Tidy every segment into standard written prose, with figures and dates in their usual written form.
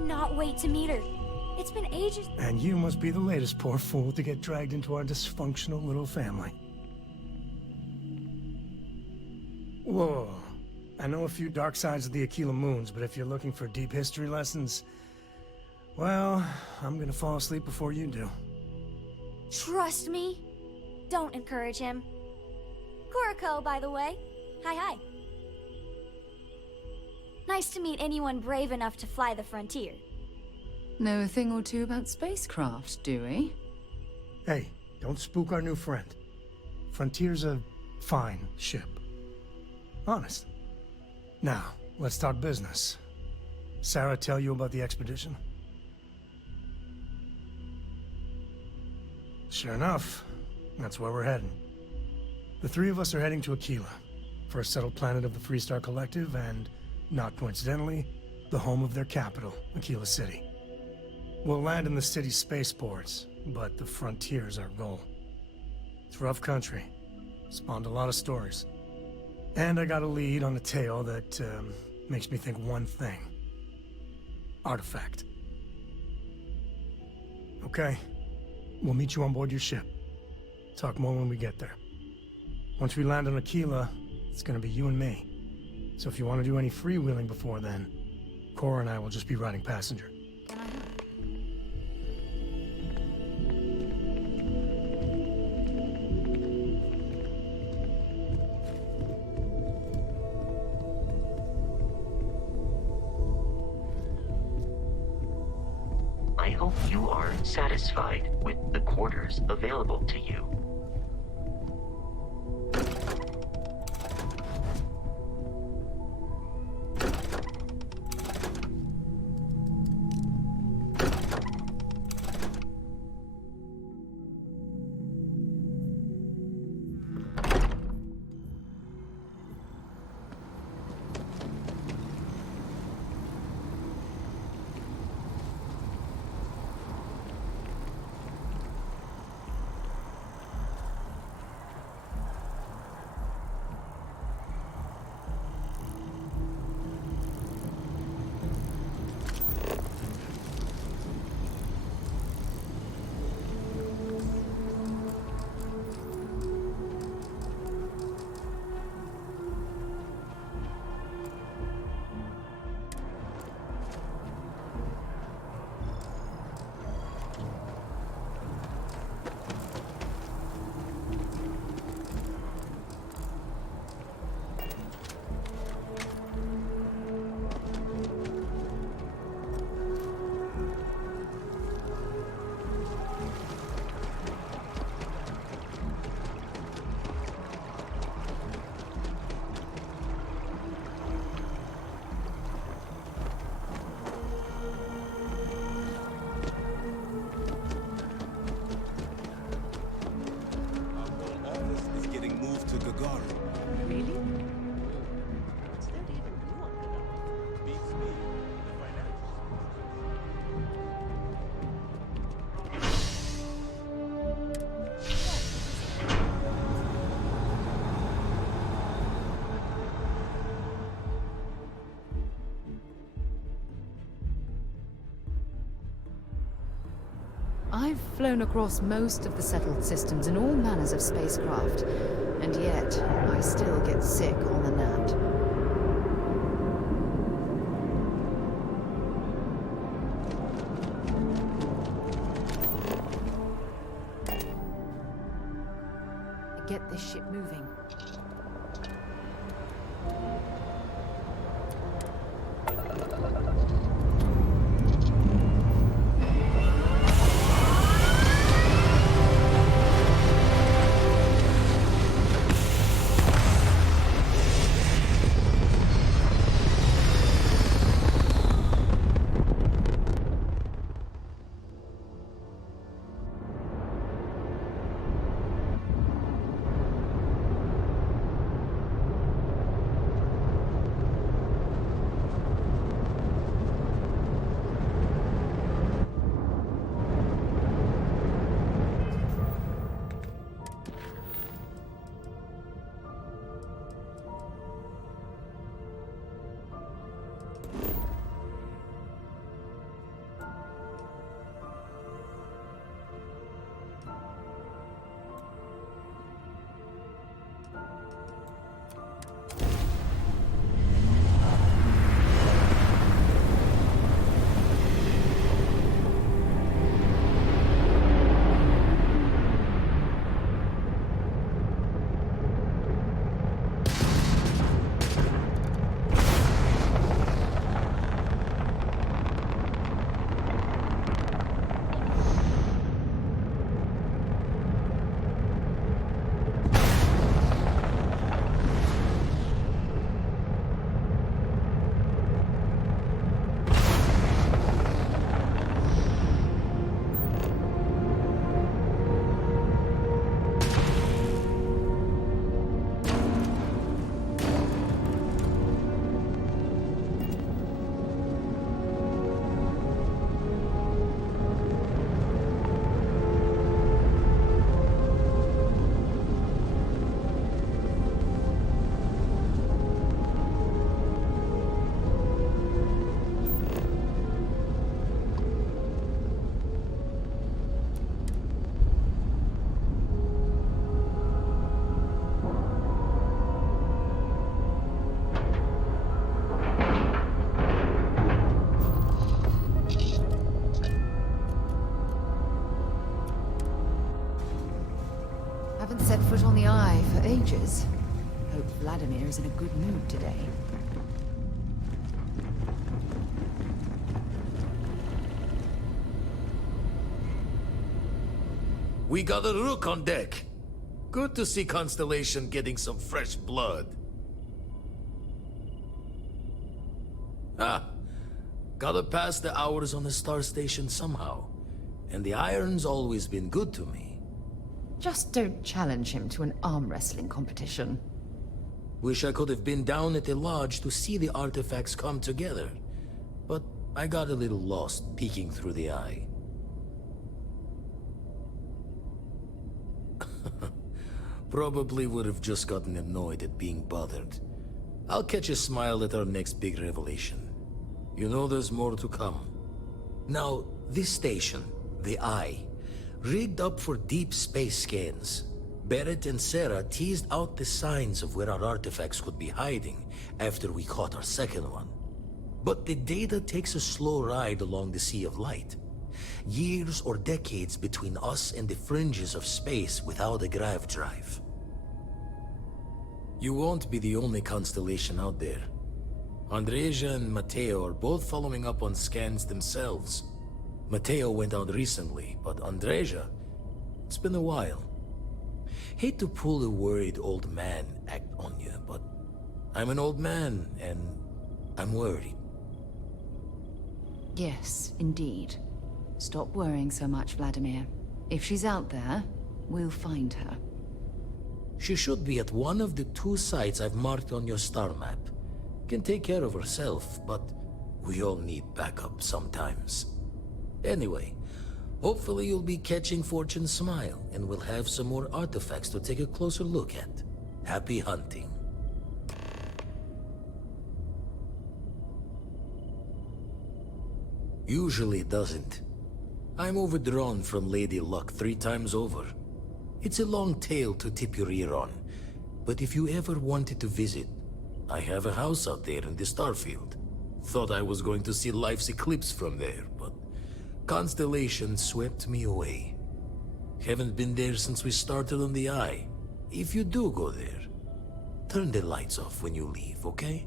cannot wait to meet her. It's been ages. And you must be the latest poor fool to get dragged into our dysfunctional little family. Whoa. I know a few dark sides of the Aquila Moons, but if you're looking for deep history lessons, well, I'm gonna fall asleep before you do. Trust me. Don't encourage him. Kuriko, by the way. Hi. Nice to meet anyone brave enough to fly the frontier. Know a thing or two about spacecraft, do we? Hey, don't spook our new friend. Frontier's a fine ship. Honest. Now, let's talk business. Sarah tell you about the expedition? Sure enough, that's where we're heading. The three of us are heading to Aquila, first settled planet of the Freestar Collective, and, not coincidentally, the home of their capital, Aquila City. We'll land in the city's spaceports, but the frontier's our goal. It's rough country. Spawned a lot of stories. And I got a lead on a tale that makes me think one thing. Artifact. Okay. We'll meet you on board your ship. Talk more when we get there. Once we land on Aquila, it's gonna be you and me. So if you want to do any freewheeling before then, Cora and I will just be riding passenger. I hope you are satisfied with the quarters available to you. I've flown across most of the settled systems in all manners of spacecraft, and yet I still get sick on the nat. Get this ship moving. Haven't set foot on the Eye for ages. Hope Vladimir is in a good mood today. We got a rook on deck. Good to see Constellation getting some fresh blood. Ah, gotta pass the hours on the star station somehow. And the Iron's always been good to me. Just don't challenge him to an arm wrestling competition. Wish I could have been down at the lodge to see the artifacts come together. But I got a little lost peeking through the eye. Probably would have just gotten annoyed at being bothered. I'll catch a smile at our next big revelation. You know there's more to come. Now, this station, the Eye, rigged up for deep space scans. Barrett and Sarah teased out the signs of where our artifacts could be hiding after we caught our second one. But the data takes a slow ride along the Sea of Light. Years or decades between us and the fringes of space without a grav drive. You won't be the only constellation out there. Andreja and Matteo are both following up on scans themselves. Matteo went out recently, but Andreja, it's been a while. Hate to pull a worried old man act on you, but I'm an old man, and I'm worried. Yes, indeed. Stop worrying so much, Vladimir. If she's out there, we'll find her. She should be at one of the 2 sites I've marked on your star map. Can take care of herself, but we all need backup sometimes. Anyway, hopefully you'll be catching Fortune's smile, and we'll have some more artifacts to take a closer look at. Happy hunting. Usually it doesn't. I'm overdrawn from Lady Luck 3 times over. It's a long tale to tip your ear on, but if you ever wanted to visit, I have a house out there in the Starfield. Thought I was going to see life's eclipse from there, but Constellation swept me away. Haven't been there since we started on the Eye. If you do go there, turn the lights off when you leave, okay?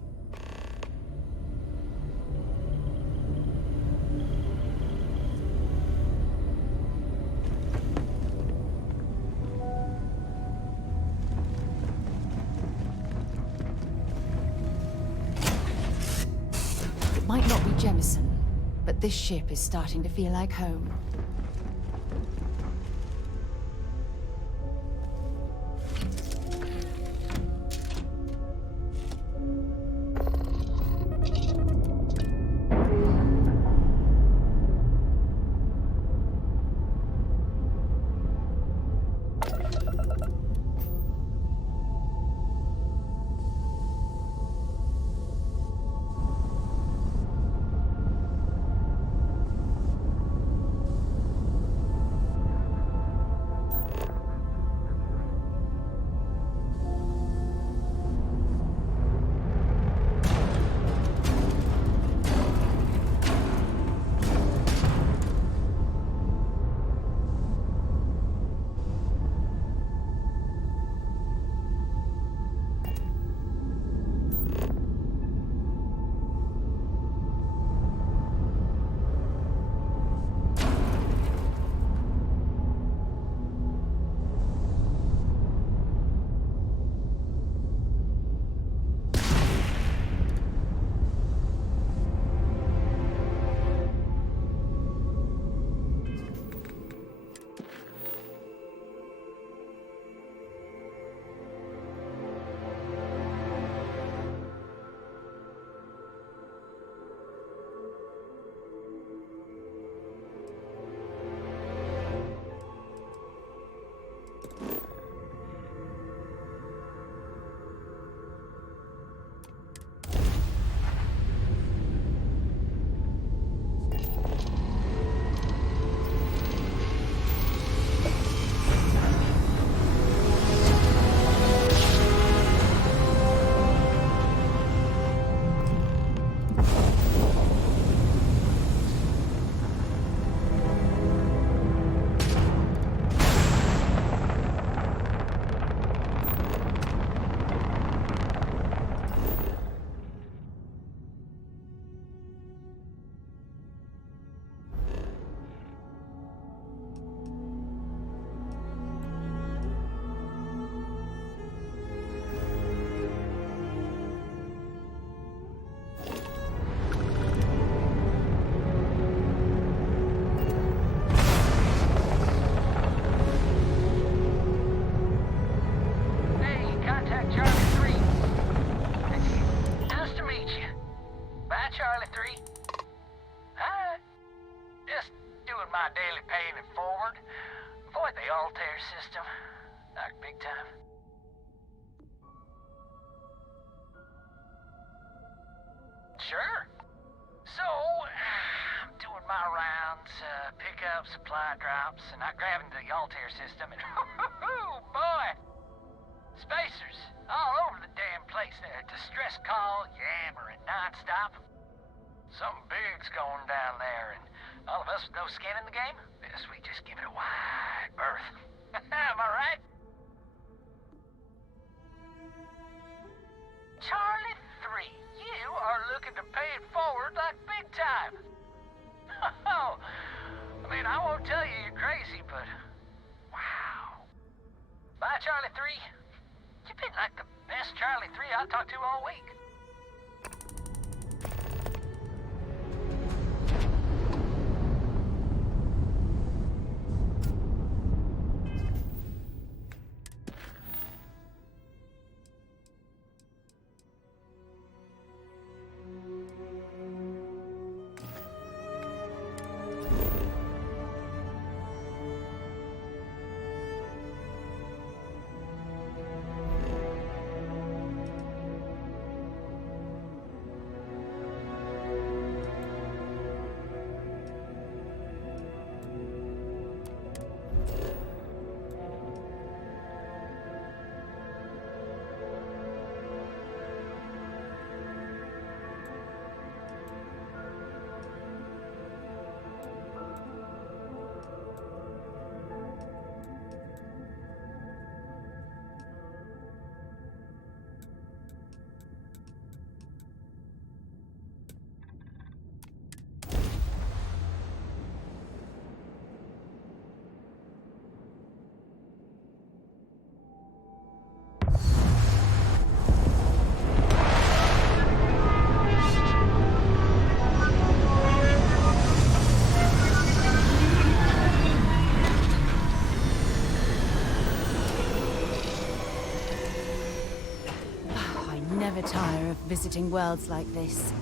It might not be Jemison, but this ship is starting to feel like home. my daily paying it forward. Avoid the Altair system. Like big time. Sure. So, I'm doing my rounds, pick up supply drops, and I grab into the Altair system, and boy! Spacers all over the damn place there. Distress call, yammering nonstop. Something big's going down there, and all of us with no skin in the game, yes, we just give it a wide berth. Am I right? Charlie 3, you are looking to pay it forward like big time. Oh, I mean, I won't tell you you're crazy, but wow. Bye, Charlie 3. You've been like the best Charlie 3 I talked to all week. Never tire of visiting worlds like this.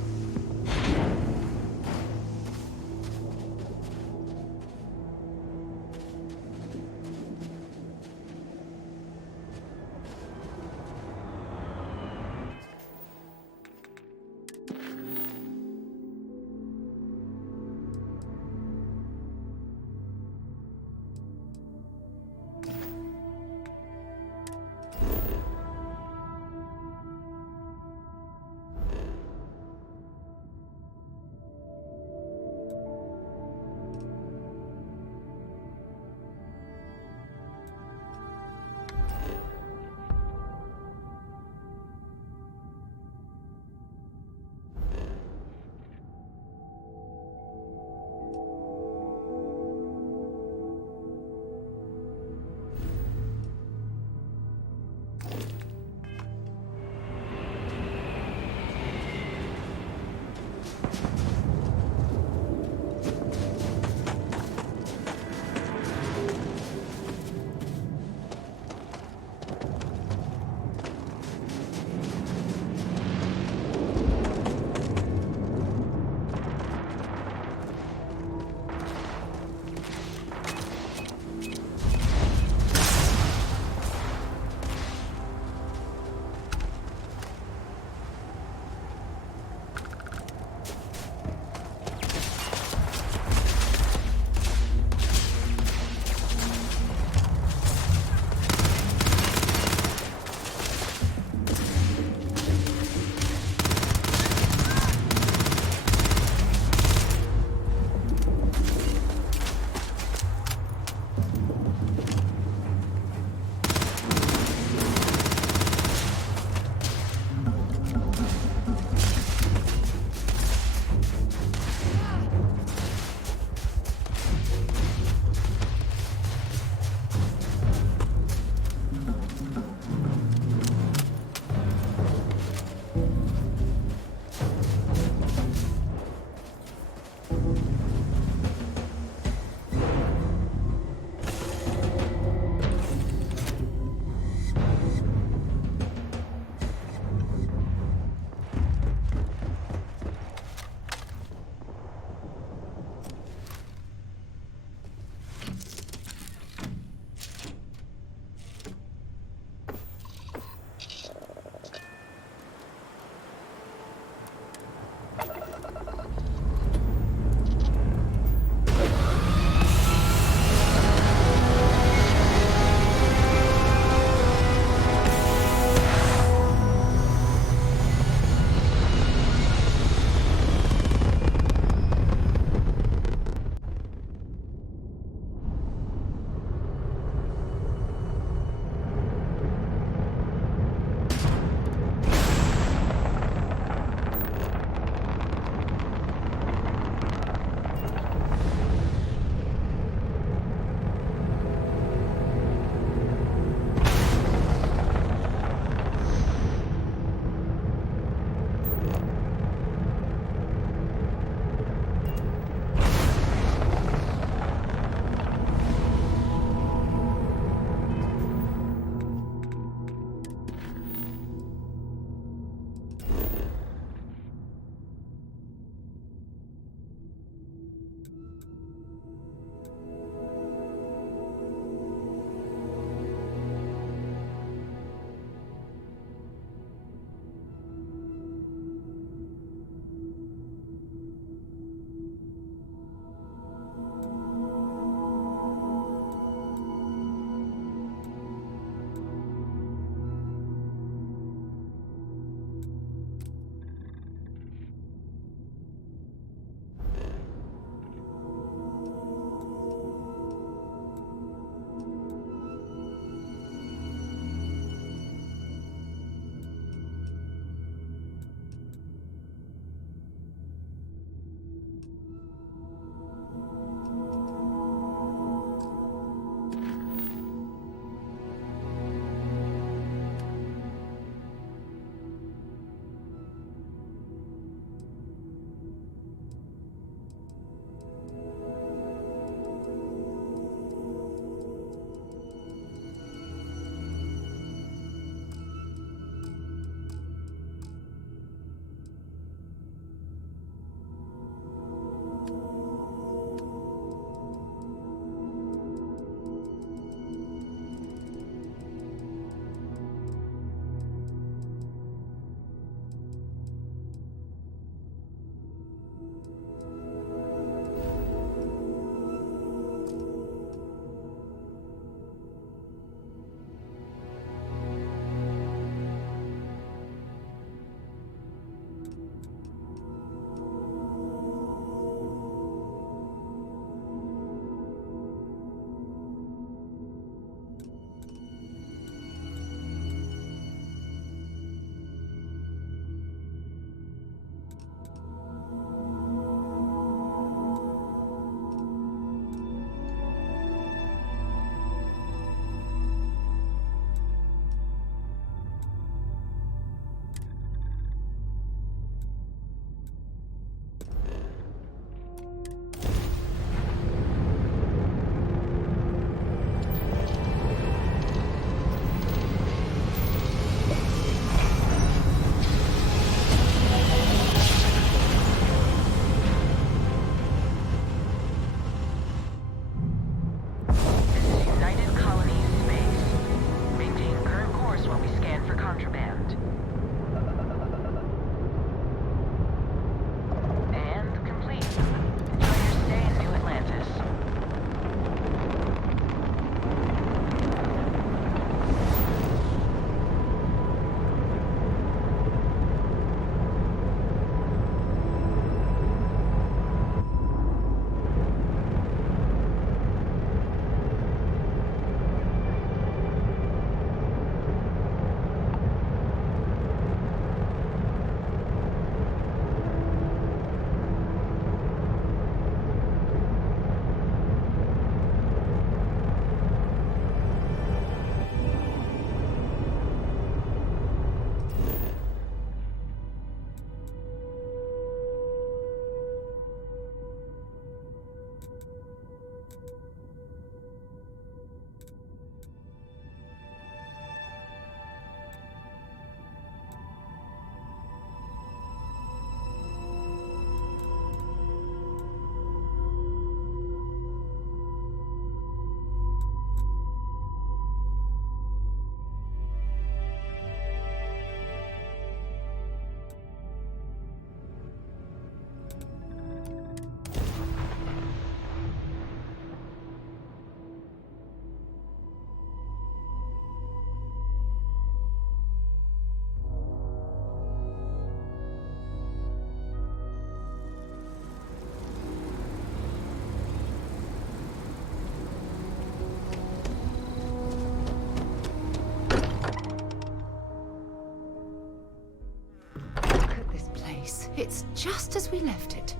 It's just as we left it.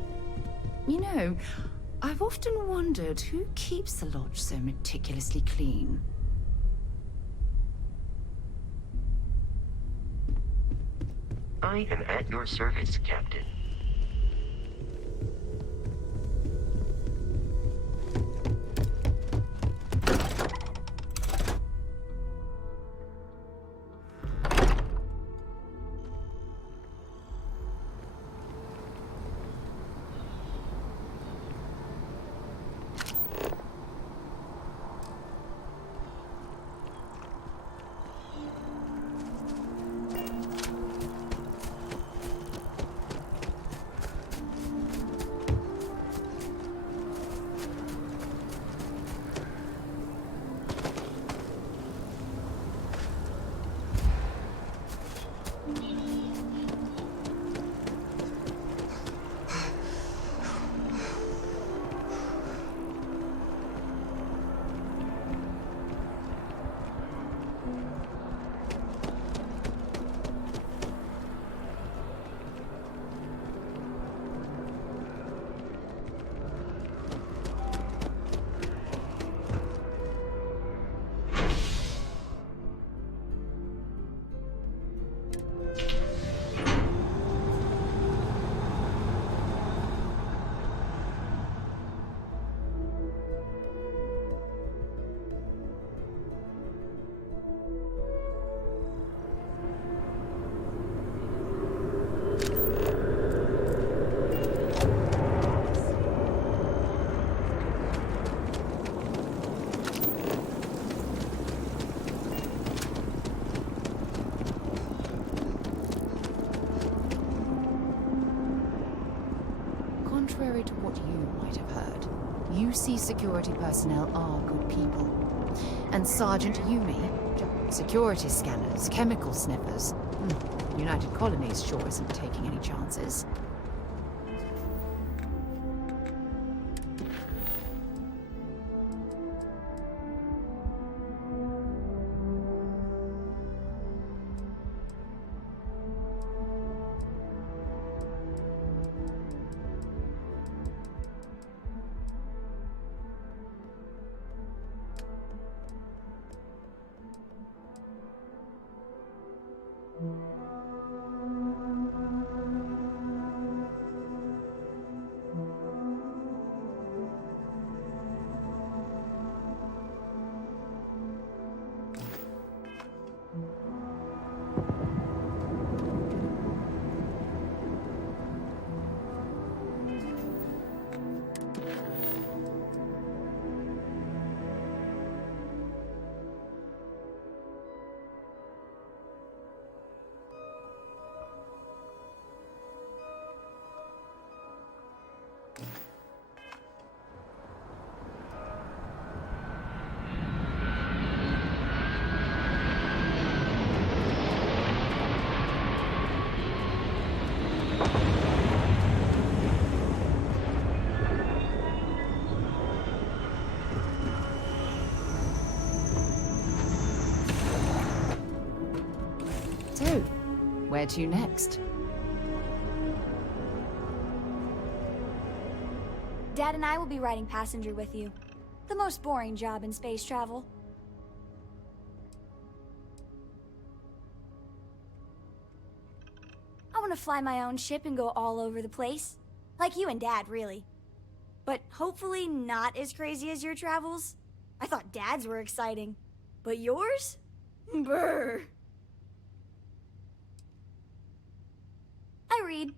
You know, I've often wondered who keeps the lodge so meticulously clean. I am at your service, Captain. Contrary to what you might have heard, UC security personnel are good people. And Sergeant Yumi, security scanners, chemical sniffers. United Colonies sure isn't taking any chances. So, where to next? Dad and I will be riding passenger with you. The most boring job in space travel. I want to fly my own ship and go all over the place. Like you and Dad, really. But hopefully not as crazy as your travels. I thought Dad's were exciting. But yours? Brr. I read.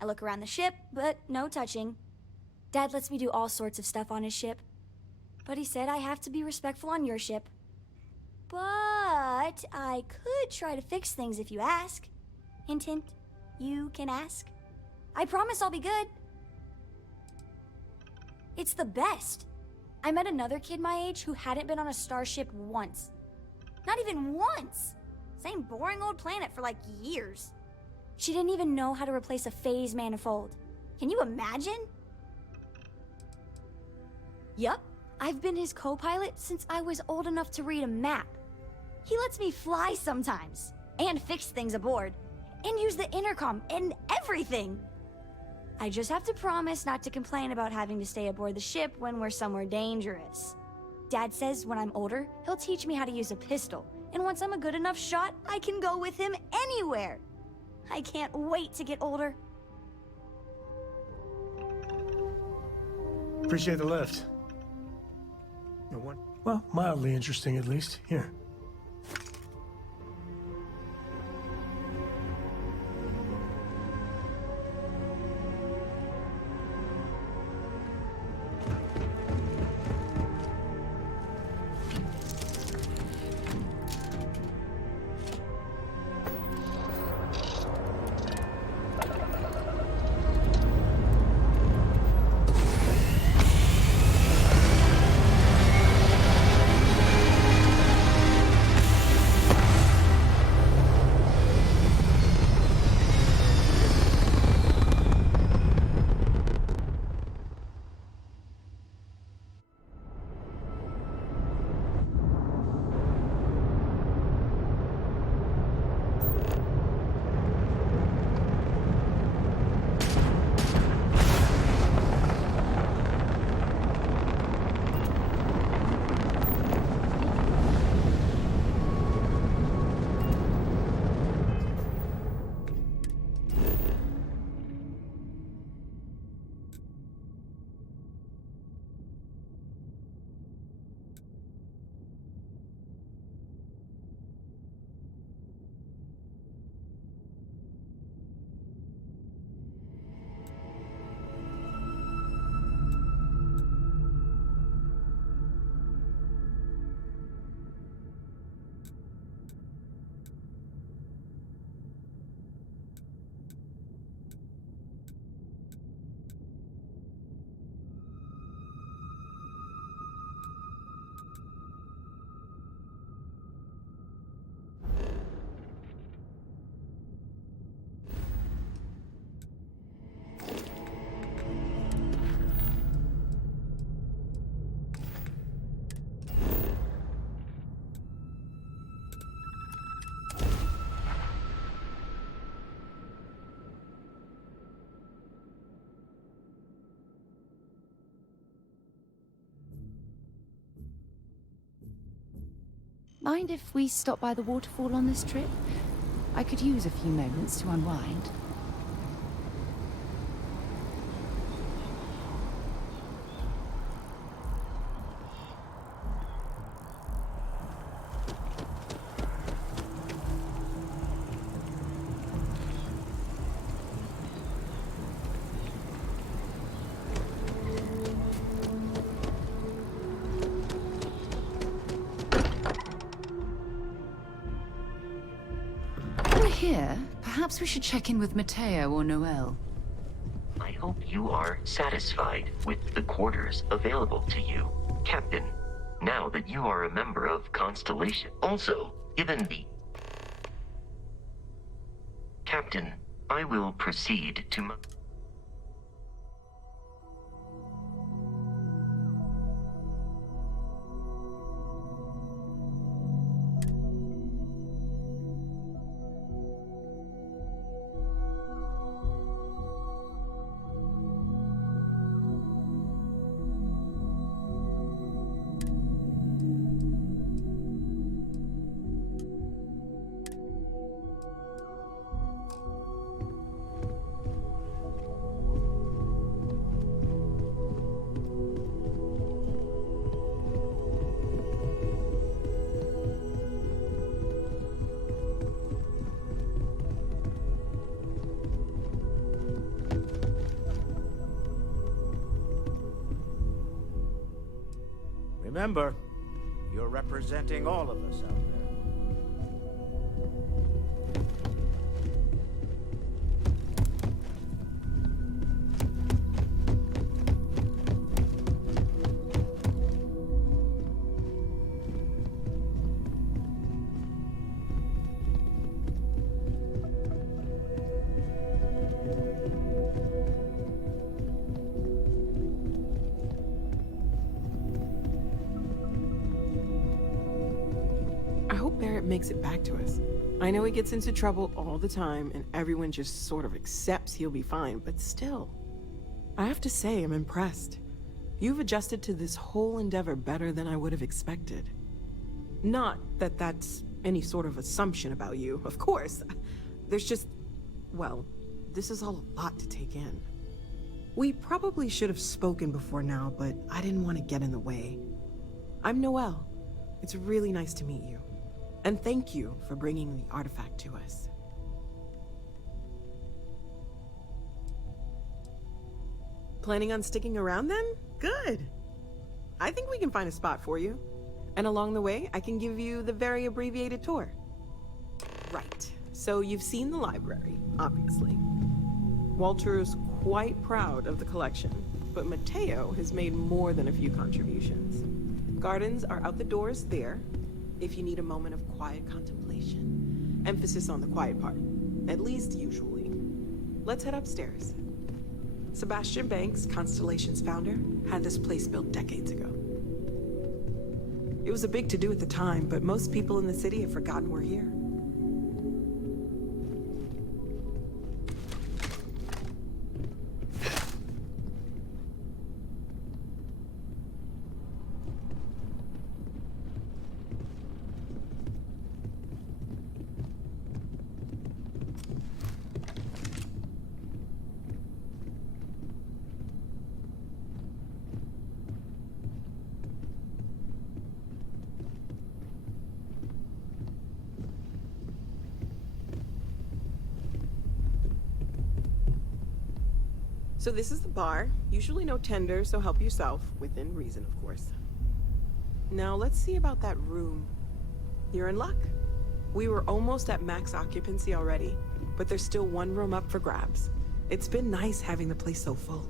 I look around the ship, but no touching. Dad lets me do all sorts of stuff on his ship. But he said I have to be respectful on your ship. But I could try to fix things if you ask. Hint, hint. You can ask. I promise I'll be good. It's the best. I met another kid my age who hadn't been on a starship once. Not even once! Same boring old planet for like years. She didn't even know how to replace a phase manifold. Can you imagine? Yup, I've been his co-pilot since I was old enough to read a map. He lets me fly sometimes, and fix things aboard, and use the intercom and everything. I just have to promise not to complain about having to stay aboard the ship when we're somewhere dangerous. Dad says when I'm older, he'll teach me how to use a pistol, and once I'm a good enough shot, I can go with him anywhere. I can't wait to get older. Appreciate the lift. No one? Well, mildly interesting at least. Here. Mind if we stop by the waterfall on this trip? I could use a few moments to unwind. Here, perhaps we should check in with Mateo or Noel. I hope you are satisfied with the quarters available to you, Captain, now that you are a member of Constellation. Also, given the... Captain, I will proceed to my... Remember, you're representing all of us out there. Barrett makes it back to us. I know he gets into trouble all the time, and everyone just sort of accepts he'll be fine, but still. I have to say, I'm impressed. You've adjusted to this whole endeavor better than I would have expected. Not that that's any sort of assumption about you, of course. There's just... well, this is all a lot to take in. We probably should have spoken before now, but I didn't want to get in the way. I'm Noelle. It's really nice to meet you. And thank you for bringing the artifact to us. Planning on sticking around then? Good. I think we can find a spot for you. And along the way, I can give you the very abbreviated tour. Right. So you've seen the library, obviously. Walter's quite proud of the collection, but Mateo has made more than a few contributions. Gardens are out the doors there, if you need a moment of quiet contemplation. Emphasis on the quiet part, at least usually. Let's head upstairs. Sebastian Banks, Constellation's founder, had this place built decades ago. It was a big to-do at the time, but most people in the city have forgotten we're here. So this is the bar. Usually no tender, so help yourself. Within reason, of course. Now let's see about that room. You're in luck. We were almost at max occupancy already, but there's still one room up for grabs. It's been nice having the place so full.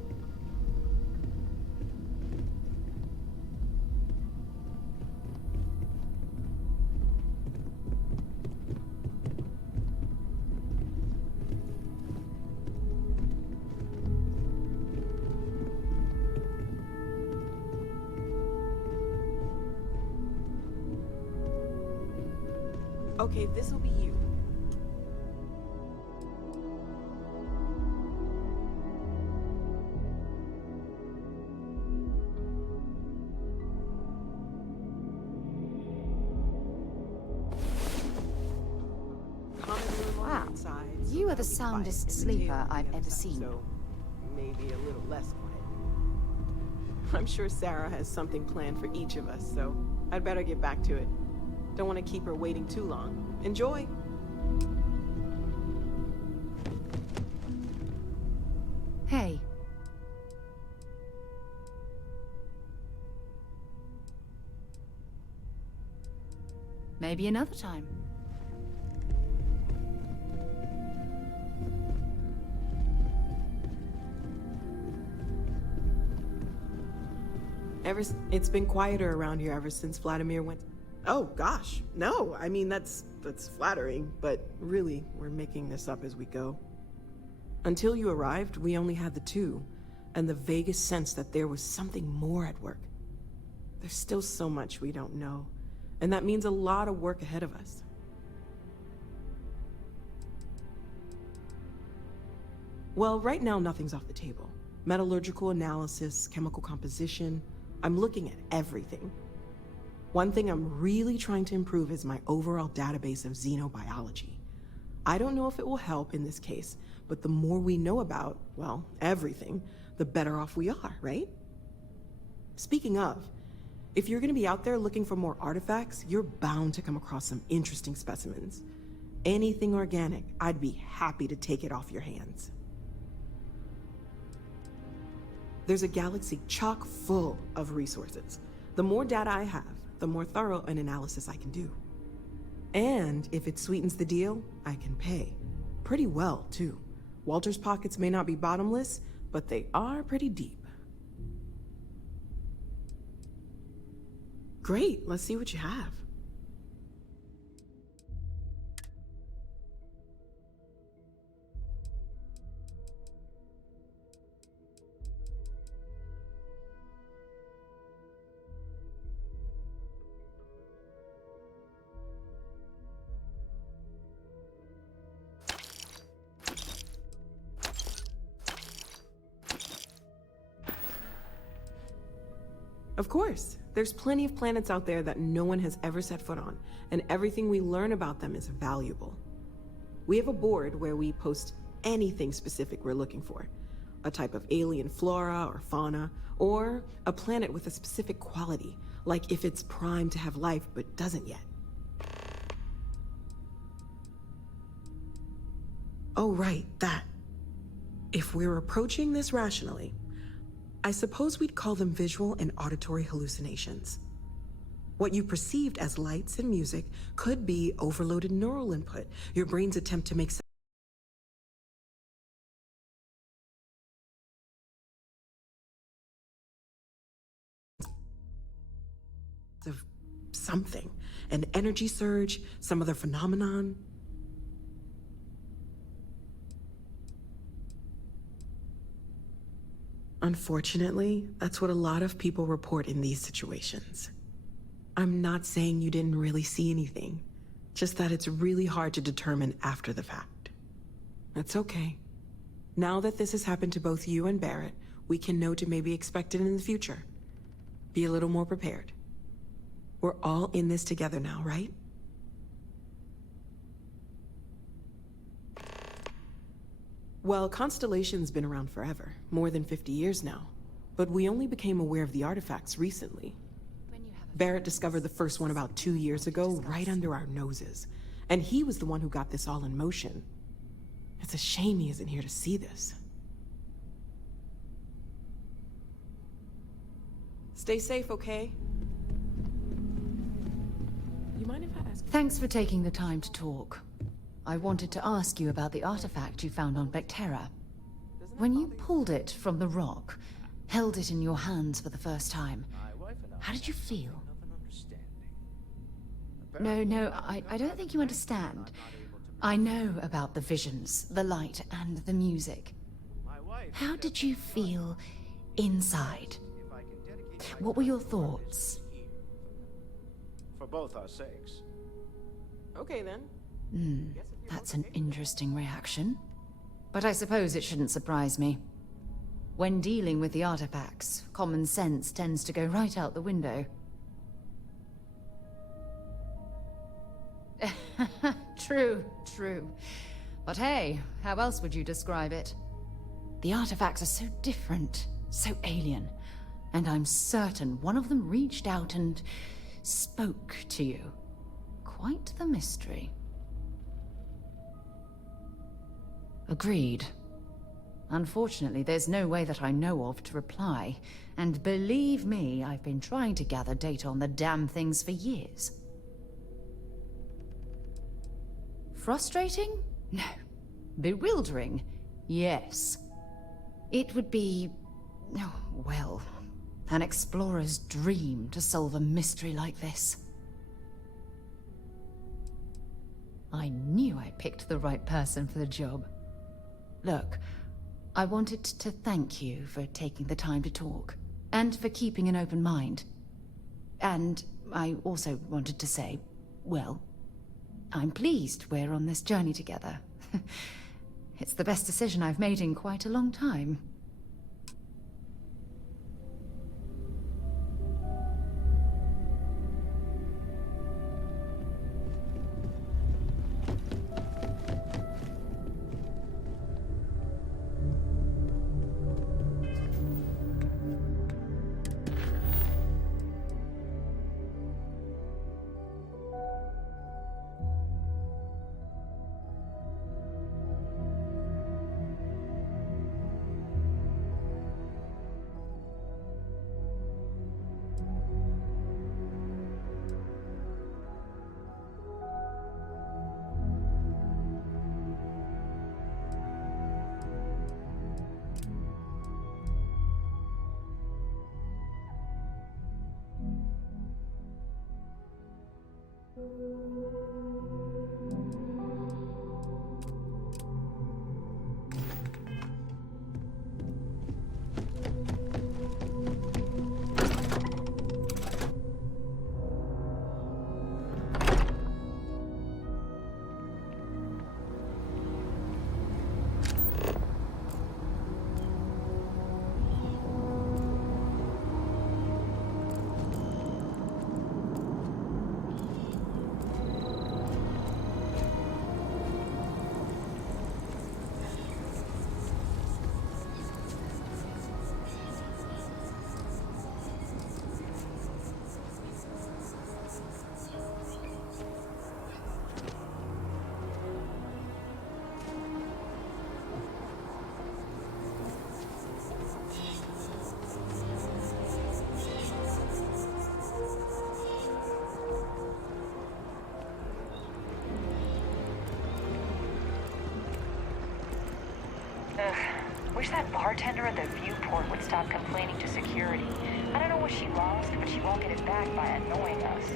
Okay, this'll be you. Wow, you are the soundest sleeper I've ever seen. So maybe a little less quiet. I'm sure Sarah has something planned for each of us, so I'd better get back to it. Don't want to keep her waiting too long. Enjoy! Hey. Maybe another time. It's been quieter around here ever since Vladimir went... Oh, gosh. No, I mean, that's flattering, but really, we're making this up as we go. Until you arrived, we only had the two, and the vaguest sense that there was something more at work. There's still so much we don't know, and that means a lot of work ahead of us. Well, right now, nothing's off the table. Metallurgical analysis, chemical composition, I'm looking at everything. One thing I'm really trying to improve is my overall database of xenobiology. I don't know if it will help in this case, but the more we know about, well, everything, the better off we are, right? Speaking of, if you're gonna be out there looking for more artifacts, you're bound to come across some interesting specimens. Anything organic, I'd be happy to take it off your hands. There's a galaxy chock full of resources. The more data I have, the more thorough an analysis I can do. And if it sweetens the deal, I can pay. Pretty well, too. Walter's pockets may not be bottomless, but they are pretty deep. Great, let's see what you have. Of course. There's plenty of planets out there that no one has ever set foot on, and everything we learn about them is valuable. We have a board where we post anything specific we're looking for. A type of alien flora or fauna, or a planet with a specific quality, like if it's primed to have life but doesn't yet. Oh, right, that. If we're approaching this rationally, I suppose we'd call them visual and auditory hallucinations. What you perceived as lights and music could be overloaded neural input, your brain's attempt to make sense of something, an energy surge, some other phenomenon. Unfortunately, that's what a lot of people report in these situations. I'm not saying you didn't really see anything, just that it's really hard to determine after the fact. That's okay. Now that this has happened to both you and Barrett, we can know to maybe expect it in the future. Be a little more prepared. We're all in this together now, right? Well, Constellation's been around forever, more than 50 years now. But we only became aware of the artifacts recently. Barrett discovered the first one about 2 years ago, right under our noses. And he was the one who got this all in motion. It's a shame he isn't here to see this. Stay safe, okay? You mind if I ask? Thanks for taking the time to talk. I wanted to ask you about the artifact you found on Vectera. When you pulled it from the rock, held it in your hands for the first time, how did you feel? No, I don't think you understand. I know about the visions, the light, and the music. How did you feel inside? What were your thoughts? For both our sakes. Okay, then. That's an interesting reaction. But I suppose it shouldn't surprise me. When dealing with the artifacts, common sense tends to go right out the window. True. But hey, how else would you describe it? The artifacts are so different, so alien, and I'm certain one of them reached out and spoke to you. Quite the mystery. Agreed. Unfortunately, there's no way that I know of to reply, and believe me, I've been trying to gather data on the damn things for years. Frustrating? No. Bewildering? Yes. It would be, oh, well, an explorer's dream to solve a mystery like this. I knew I picked the right person for the job. Look, I wanted to thank you for taking the time to talk, and for keeping an open mind. And I also wanted to say, well, I'm pleased we're on this journey together. It's the best decision I've made in quite a long time. Wish that bartender at the viewport would stop complaining to security. I don't know what she lost, but she won't get it back by annoying us.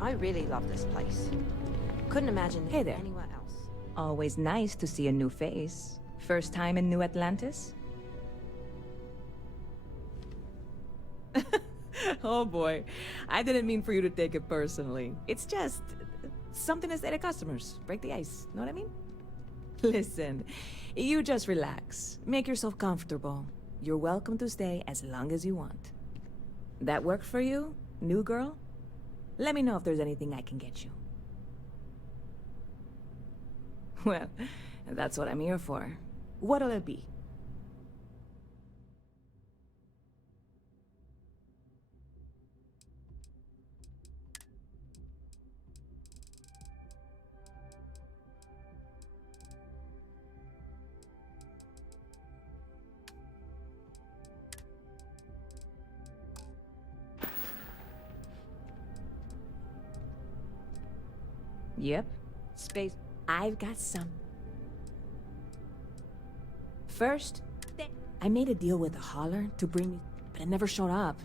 I really love this place. Couldn't imagine Hey there. anywhere else. Always nice to see a new face. First time in New Atlantis? Oh boy, I didn't mean for you to take it personally. It's just something to say to customers. Break the ice, know what I mean? Listen, you just relax. Make yourself comfortable. You're welcome to stay as long as you want. That work for you, new girl? Let me know if there's anything I can get you. Well, that's what I'm here for. What'll it be? Yep. Space. I've got some. First, I made a deal with a hauler to bring me, but it never showed up.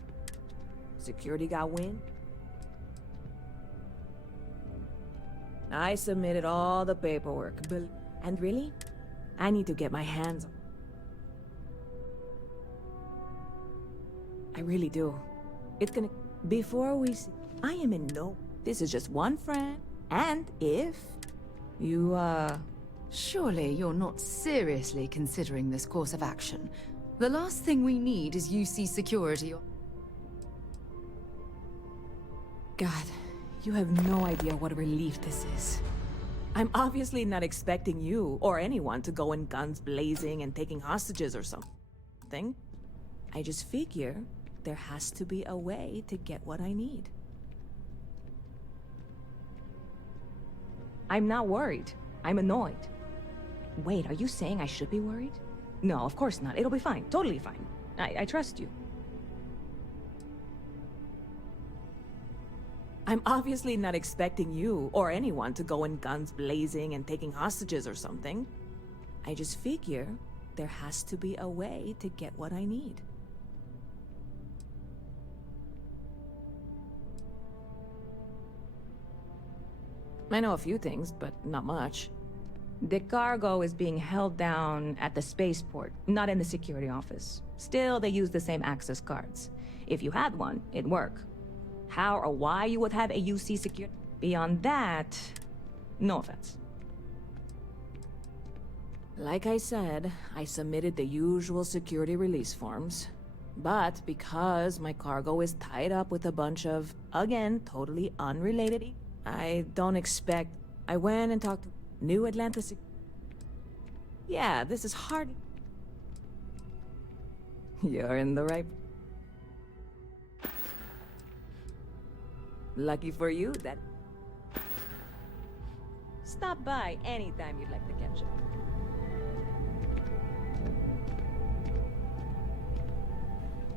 Security got wind. I submitted all the paperwork, and really, I need to get my hands on. I really do. It's gonna. Before we. I am in no. This is just one friend. And if you, Surely you're not seriously considering this course of action. The last thing we need is UC security. God, you have no idea what a relief this is. I'm obviously not expecting you or anyone to go in guns blazing and taking hostages or something. I just figure there has to be a way to get what I need. I'm not worried. I'm annoyed. Wait, are you saying I should be worried? No, of course not. It'll be fine. Totally fine. I trust you. I'm obviously not expecting you or anyone to go in guns blazing and taking hostages or something. I just figure there has to be a way to get what I need. I know a few things, but not much. The cargo is being held down at the spaceport, not in the security office. Still, they use the same access cards. If you had one, it'd work. How or why you would have a UC security? Beyond that, no offense. Like I said, I submitted the usual security release forms. But because my cargo is tied up with a bunch of, again, totally unrelated, I don't expect... I went and talked to New Atlanta Yeah, this is hard... You're in the right... Lucky for you, that... Stop by anytime you'd like to catch up.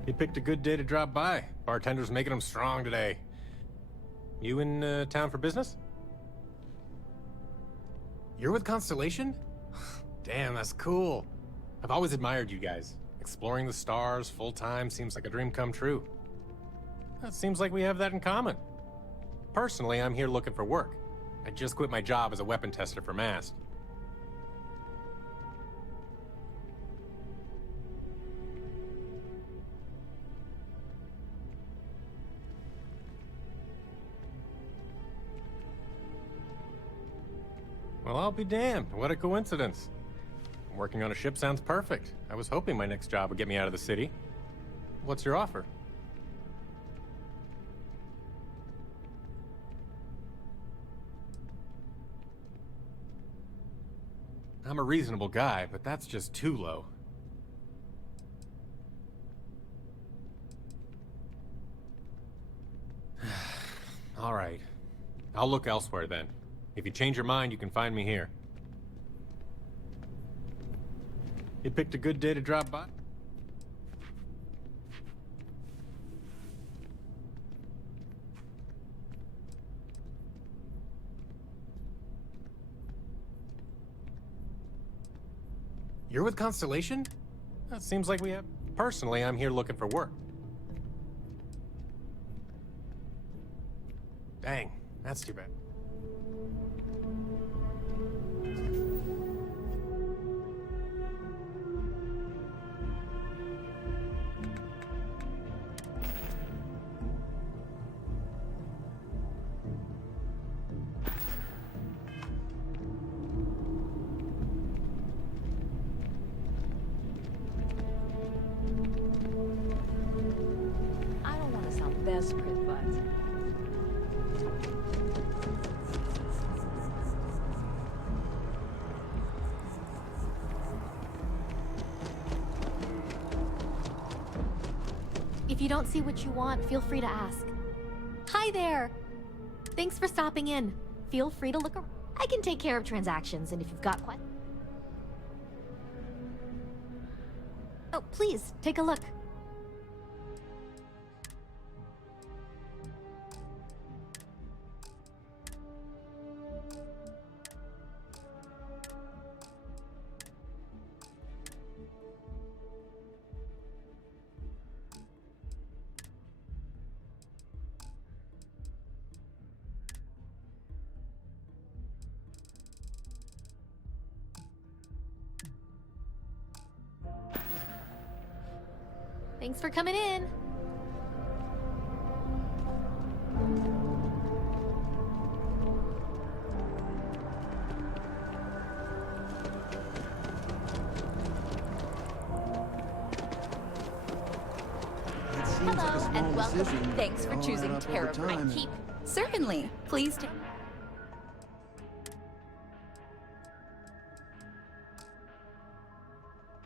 He picked a good day to drop by. Bartender's making him strong today. You in town for business? You're with Constellation? Damn, that's cool. I've always admired you guys. Exploring the stars full-time seems like a dream come true. It seems like we have that in common. Personally, I'm here looking for work. I just quit my job as a weapon tester for Mast. Well, I'll be damned. What a coincidence. Working on a ship sounds perfect. I was hoping my next job would get me out of the city. What's your offer? I'm a reasonable guy, but that's just too low. All right. I'll look elsewhere then. If you change your mind, you can find me here. You picked a good day to drop by? You're with Constellation? That seems like we have... Personally, I'm here looking for work. Dang, that's too bad. I don't want to sound desperate, but... If you don't see what you want, feel free to ask. Hi there! Thanks for stopping in. Feel free to look around. I can take care of transactions, and if you've got questions... Oh, please, take a look. Thanks for coming in. Hello, and welcome. Thanks for choosing Terra Bright Keep. Certainly. Please take...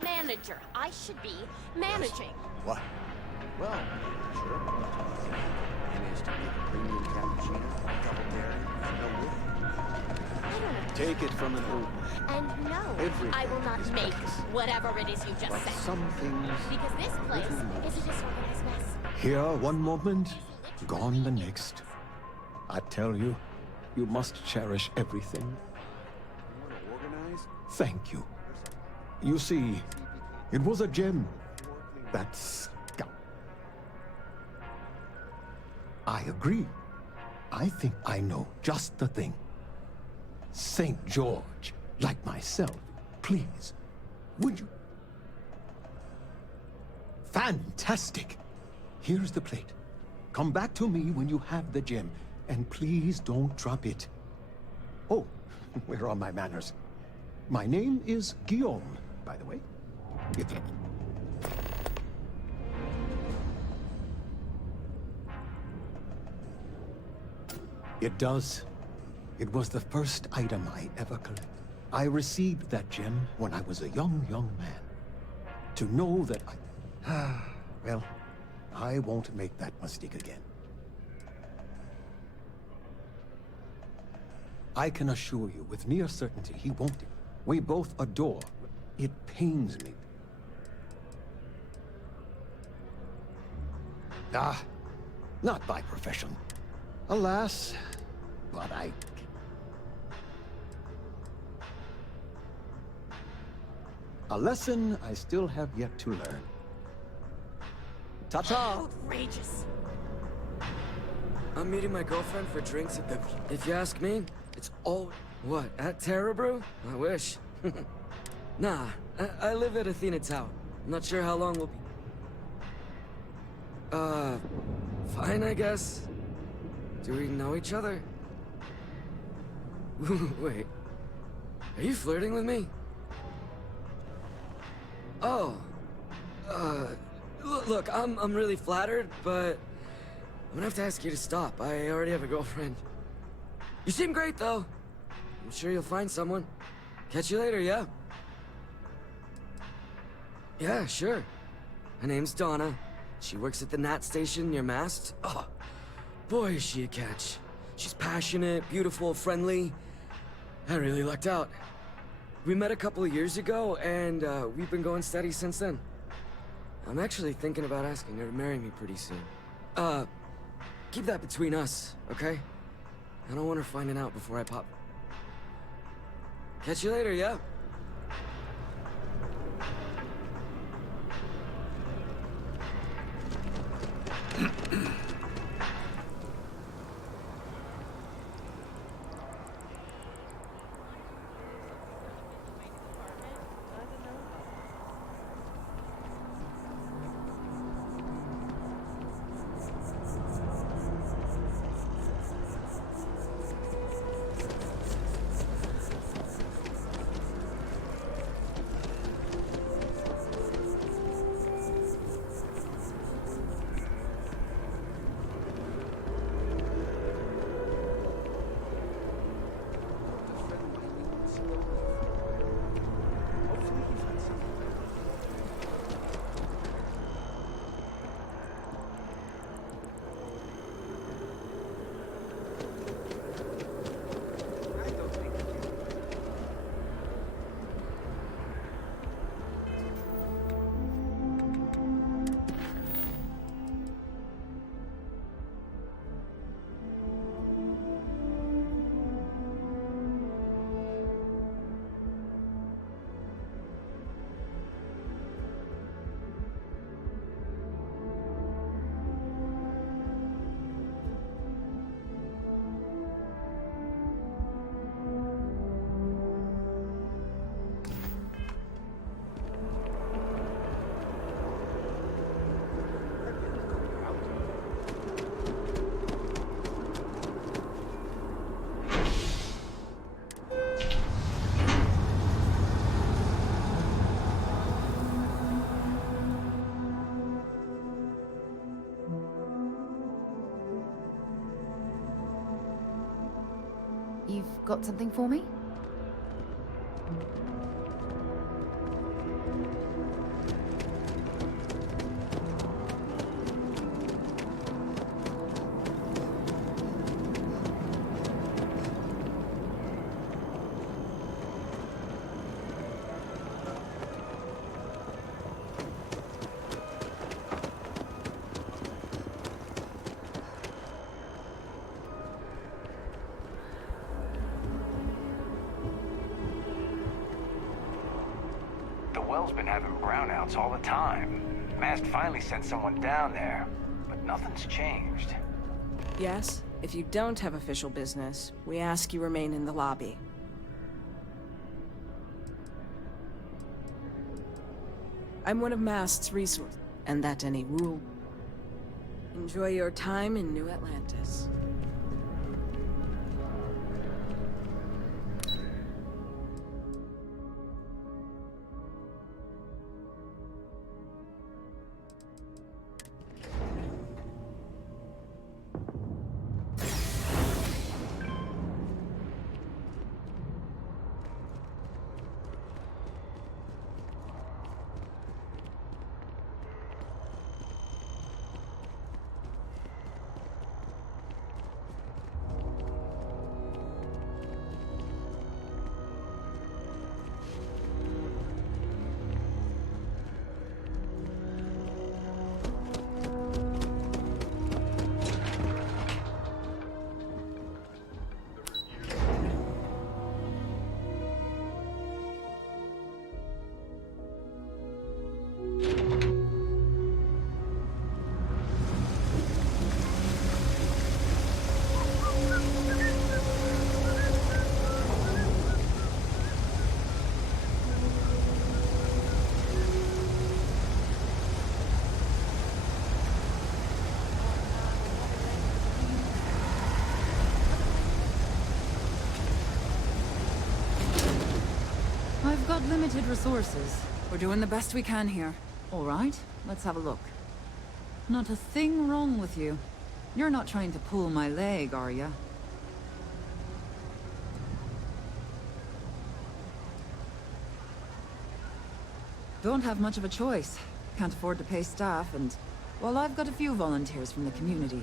Manager. I should be managing. What? Well, sure. Managed to make a premium cappuccino, a couple dairy, no whip. I don't know. Take it from an old man. And no, Everything I will not is make nice. whatever it is you just But said. some things... Because this place is a disorganized mess. Here one moment, gone the next. I tell you, you must cherish everything. You want to organize? Thank you. You see, it was a gem. That scout. I agree. I think I know just the thing. St. George, like myself, please, would you? Fantastic! Here's the plate. Come back to me when you have the gem, and please don't drop it. Oh, where are my manners? My name is Guillaume, by the way. It does. It was the first item I ever collected. I received that gem when I was a young man. To know that well, I won't make that mistake again. I can assure you with near certainty he won't. We both adore. It pains me. Not by profession. Alas, but I... A lesson I still have yet to learn. Ta-ta! Outrageous. I'm meeting my girlfriend for drinks at the... If you ask me, it's all... What, at Terra Brew? I wish. Nah, I live at Athena Tower. I'm not sure how long we'll be... Fine, I guess. Do we know each other? Wait. Are you flirting with me? Oh. Look, I'm really flattered, but I'm gonna have to ask you to stop. I already have a girlfriend. You seem great, though. I'm sure you'll find someone. Catch you later, yeah? Yeah, sure. Her name's Donna. She works at the Nat station near Mast. Oh, boy, is she a catch. She's passionate, beautiful, friendly. I really lucked out. We met a couple of years ago, and we've been going steady since then. I'm actually thinking about asking her to marry me pretty soon. Keep that between us, okay? I don't want her finding out before I pop. Catch you later, yeah? You've got something for me? The well's been having brownouts all the time. Mast finally sent someone down there, but nothing's changed. Yes, if you don't have official business, we ask you remain in the lobby. I'm one of Mast's resources, and that any rule. Enjoy your time in New Atlantis. got limited resources. We're doing the best we can here. All right, let's have a look. Not a thing wrong with you. You're not trying to pull my leg, are ya? Don't have much of a choice. Can't afford to pay staff, and while I've got a few volunteers from the community,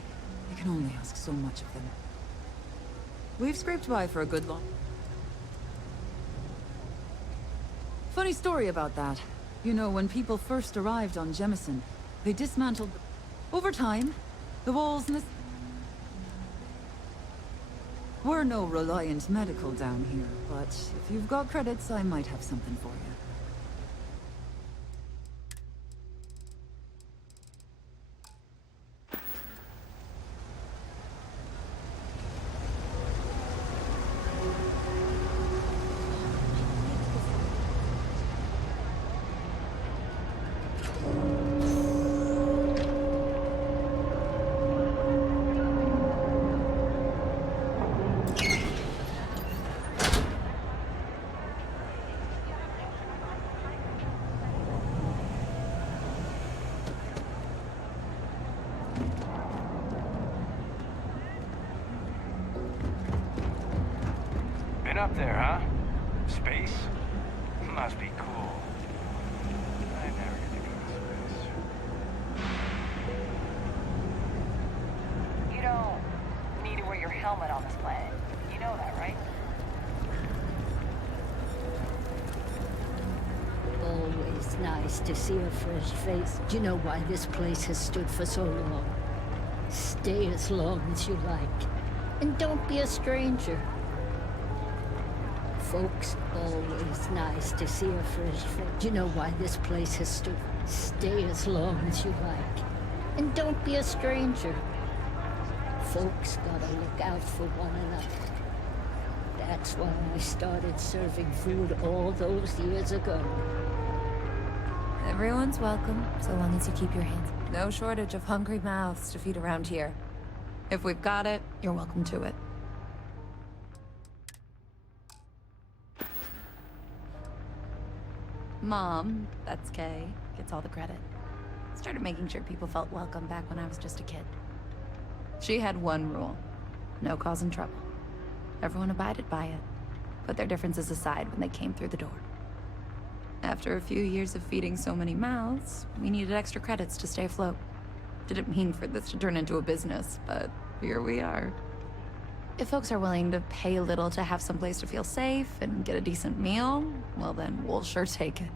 I can only ask so much of them. We've scraped by for a good long... Funny story about that. You know, when people first arrived on Jemison, they dismantled... Over time, the walls and the... We're no reliant medical down here, but if you've got credits, I might have something for you. Been up there, huh? Space? Must be cool. I never get to go to space. You don't need to wear your helmet on this planet. You know that, right? Always nice to see a fresh face. Do you know why this place has stood for so long? Stay as long as you like. And don't be a stranger. Folks, always nice to see a fresh face. Do you know why this place has stood? Stay as long as you like. And don't be a stranger. Folks gotta look out for one another. That's why I started serving food all those years ago. Everyone's welcome, so long as you keep your hands. No shortage of hungry mouths to feed around here. If we've got it, you're welcome to it. Mom, that's Kay, gets all the credit. Started making sure people felt welcome back when I was just a kid. She had one rule: no causing trouble. Everyone abided by it, put their differences aside when they came through the door. After a few years of feeding so many mouths, we needed extra credits to stay afloat. Didn't mean for this to turn into a business, but here we are. If folks are willing to pay a little to have some place to feel safe and get a decent meal, well then, we'll sure take it.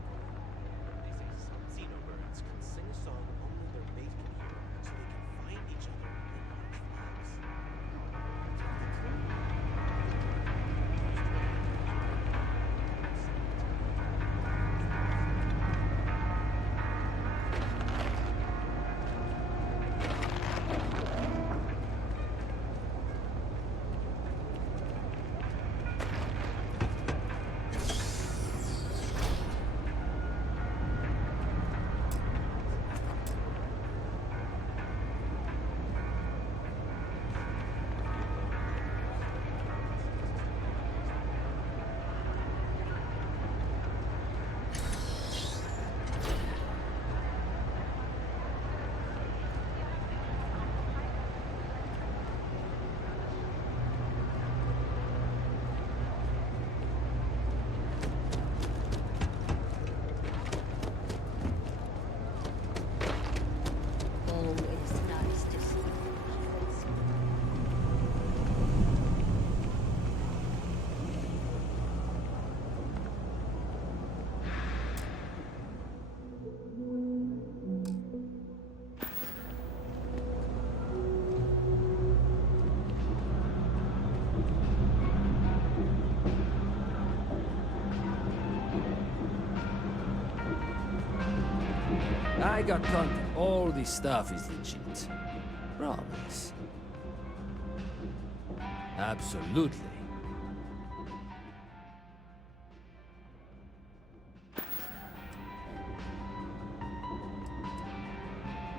I got content. All this stuff is legit. Promise. Absolutely.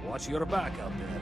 Watch your back out there.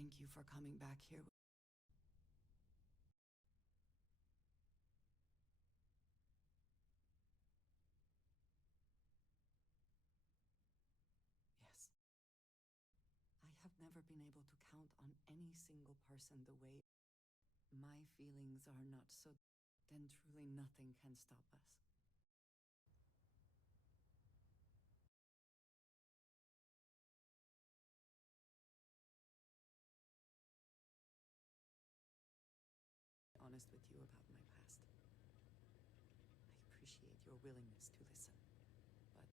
thank you for coming back here. Yes. I have never been able to count on any single person the way my feelings are not so, then truly nothing can stop us. Honest with you about my past. I appreciate your willingness to listen, but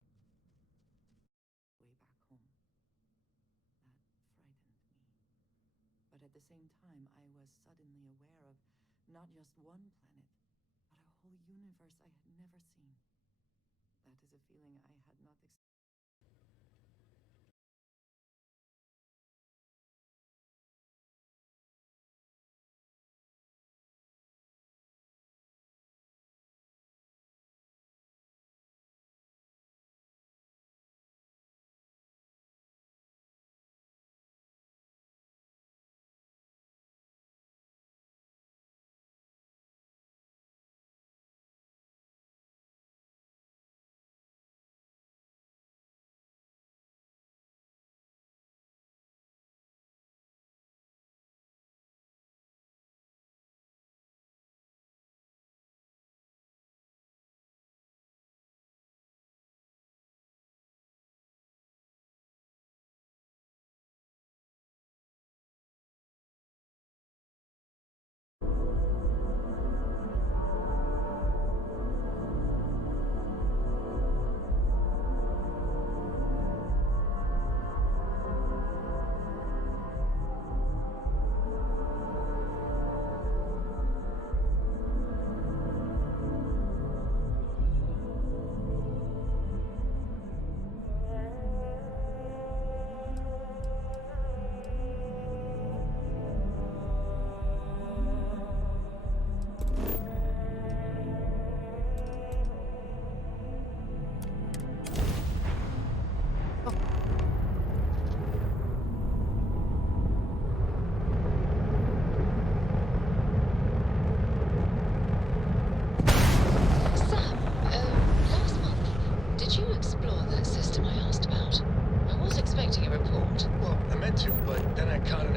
way back home, that frightened me. But at the same time, I was suddenly aware of not just one planet, but a whole universe I had never seen. That is a feeling I had not experienced.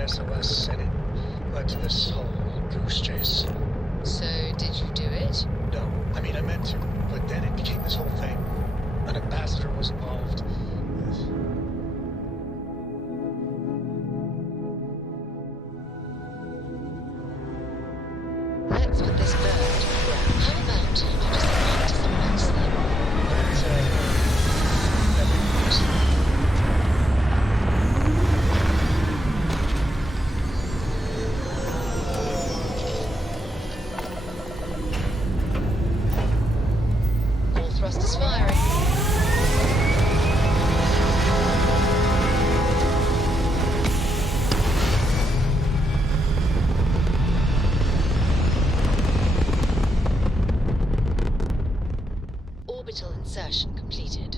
SOS, and it led to this whole goose chase. So, did you do it? No, I mean, I meant to, but then it became this whole thing. An ambassador was involved. Let's put this bird. How about I just talk to someone else then? All thrusters firing. Orbital insertion completed.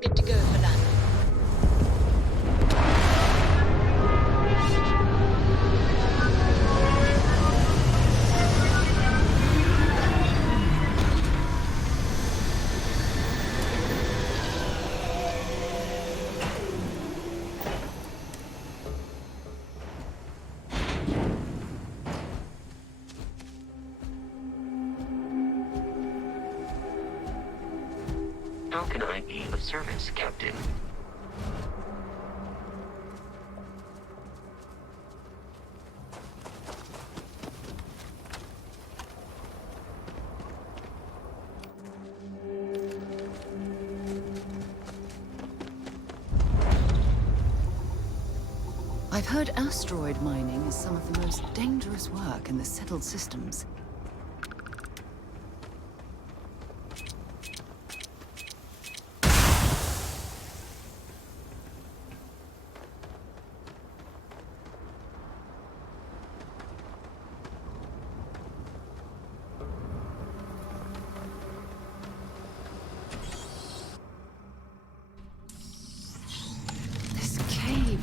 Good to go for landing. How can I be of service, Captain? I've heard asteroid mining is some of the most dangerous work in the settled systems.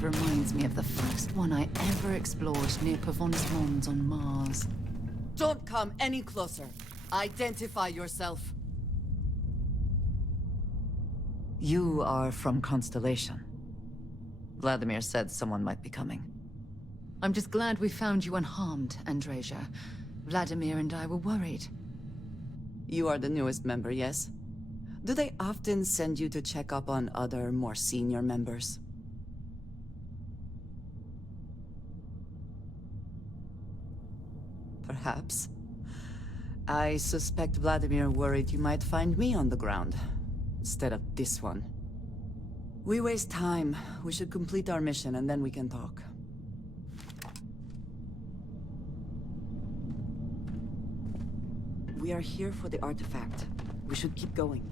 Reminds me of the first one I ever explored near Pavonis Mons on Mars. Don't come any closer. Identify yourself. You are from Constellation. Vladimir said someone might be coming. I'm just glad we found you unharmed, Andreja. Vladimir and I were worried. You are the newest member, yes? Do they often send you to check up on other, more senior members? Perhaps. I suspect Vladimir worried you might find me on the ground, instead of this one. We waste time. We should complete our mission and then we can talk. We are here for the artifact. We should keep going.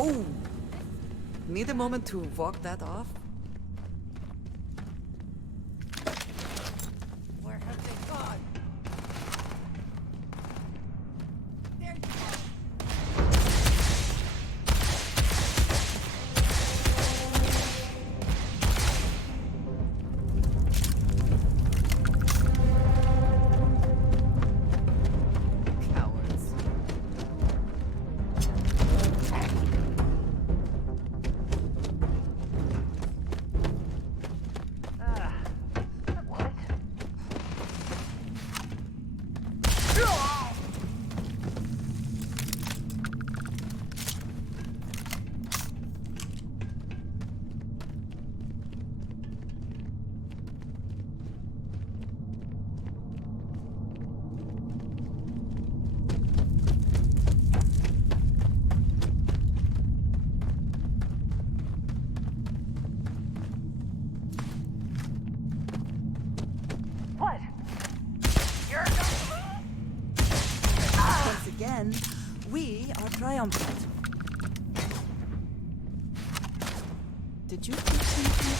Oh! Need a moment to walk that off? Where have they gone? There you again, we are triumphant. Did you do something?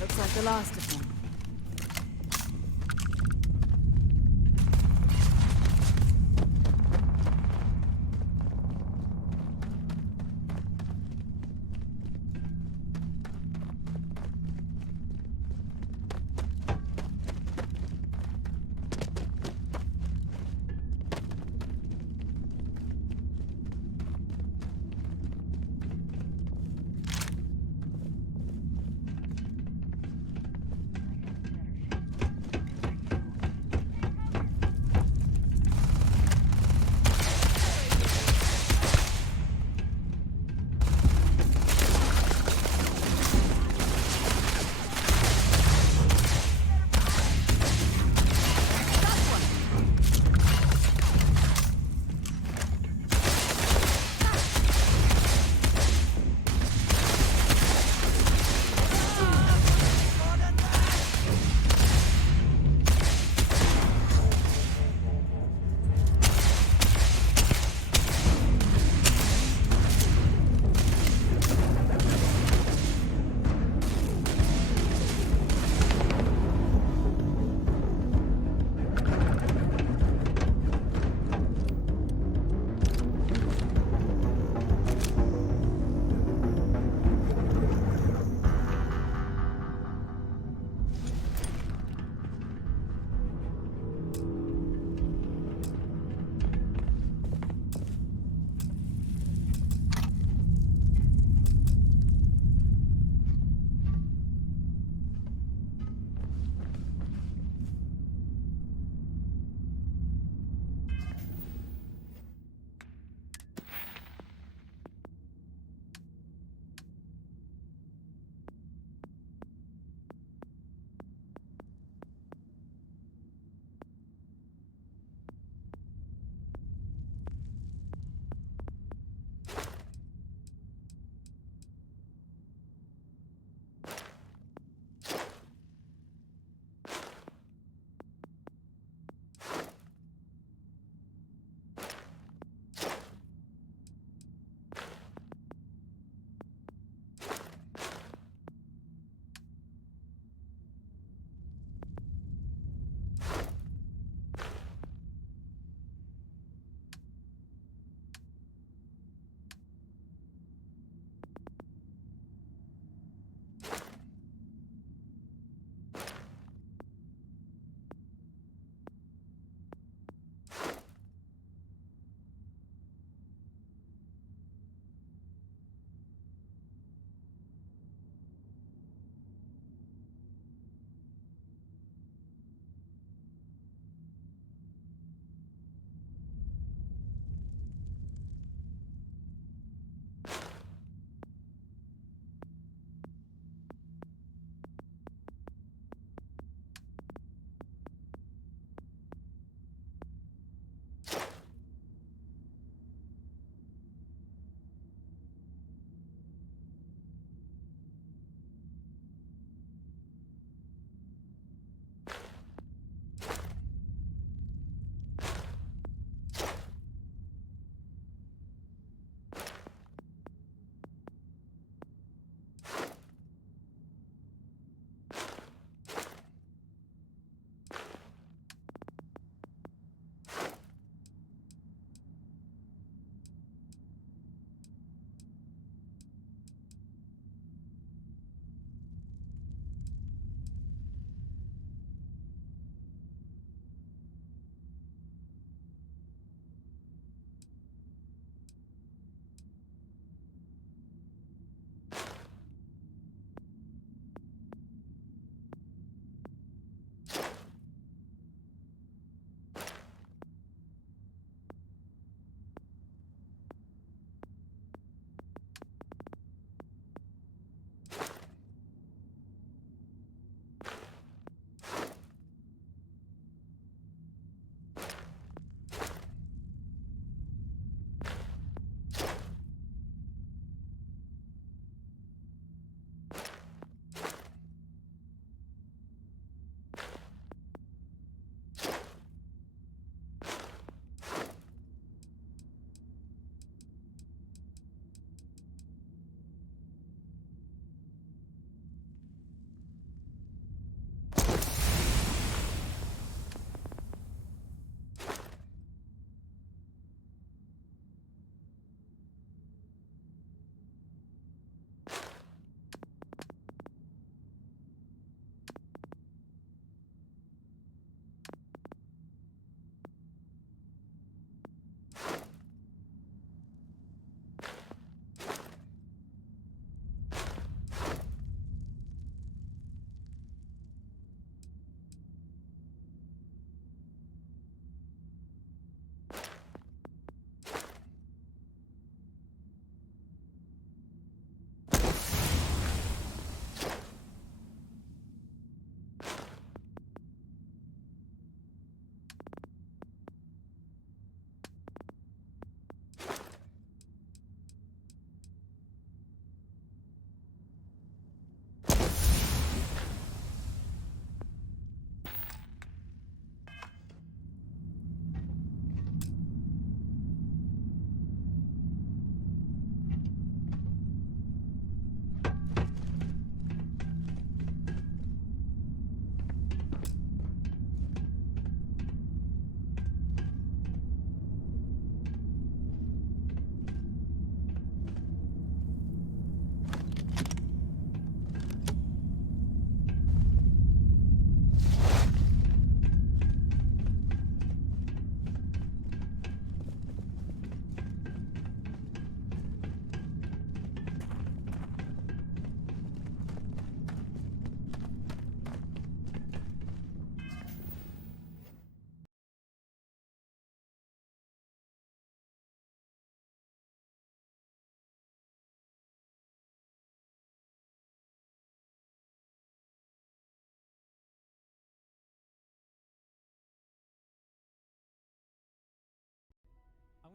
Looks like the last of them.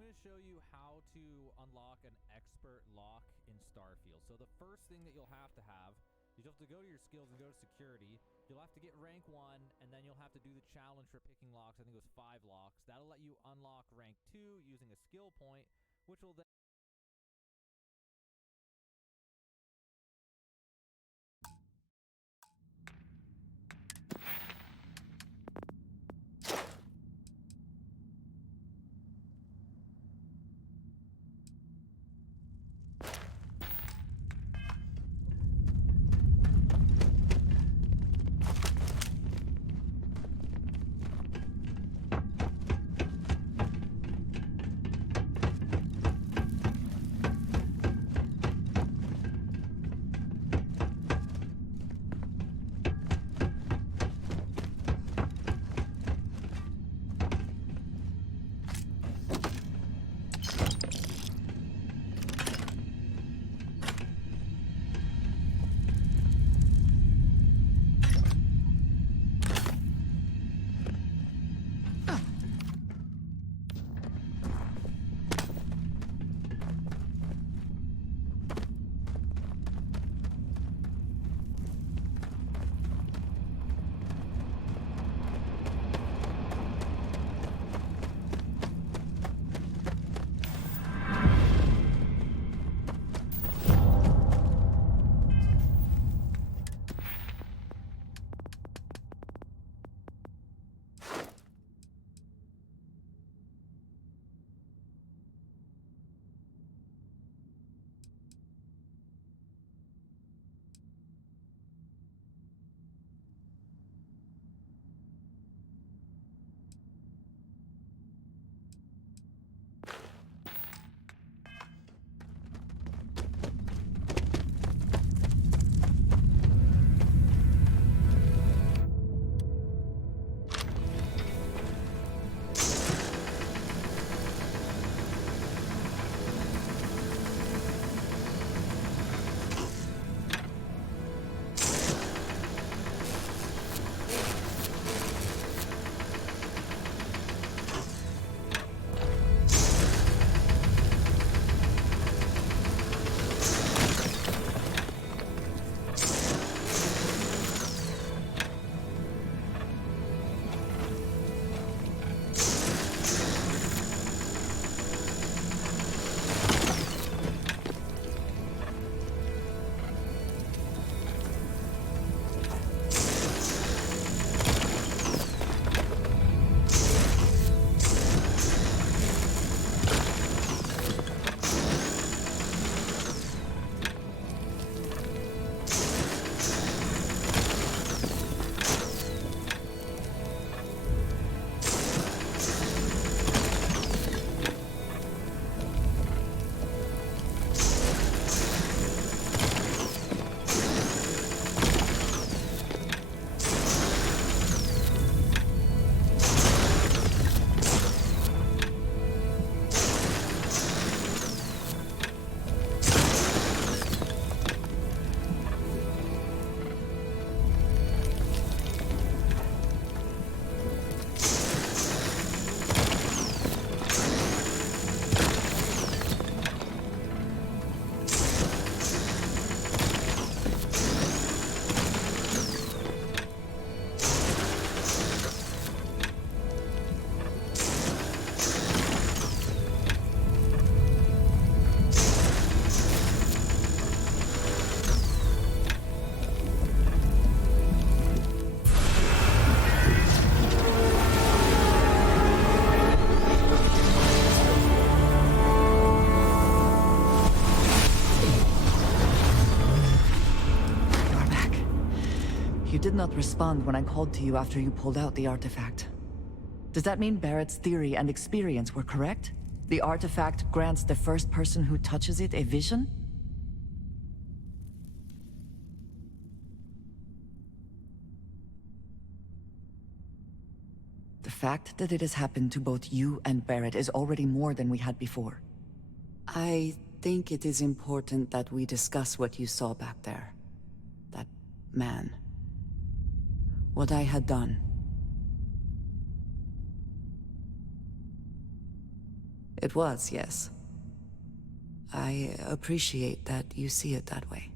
going to show you how to unlock an expert lock in Starfield. So the first thing that you'll have to have, you'll have to go to your skills and go to security. You'll have to get rank 1, and then you'll have to do the challenge for picking locks. I think it was 5 locks. That'll let you unlock rank 2 using a skill point, which will then You did not respond when I called to you after you pulled out the artifact. Does that mean Barrett's theory and experience were correct? The artifact grants the first person who touches it a vision? The fact that it has happened to both you and Barrett is already more than we had before. I think it is important that we discuss what you saw back there. That man. What I had done. It was, yes. I appreciate that you see it that way.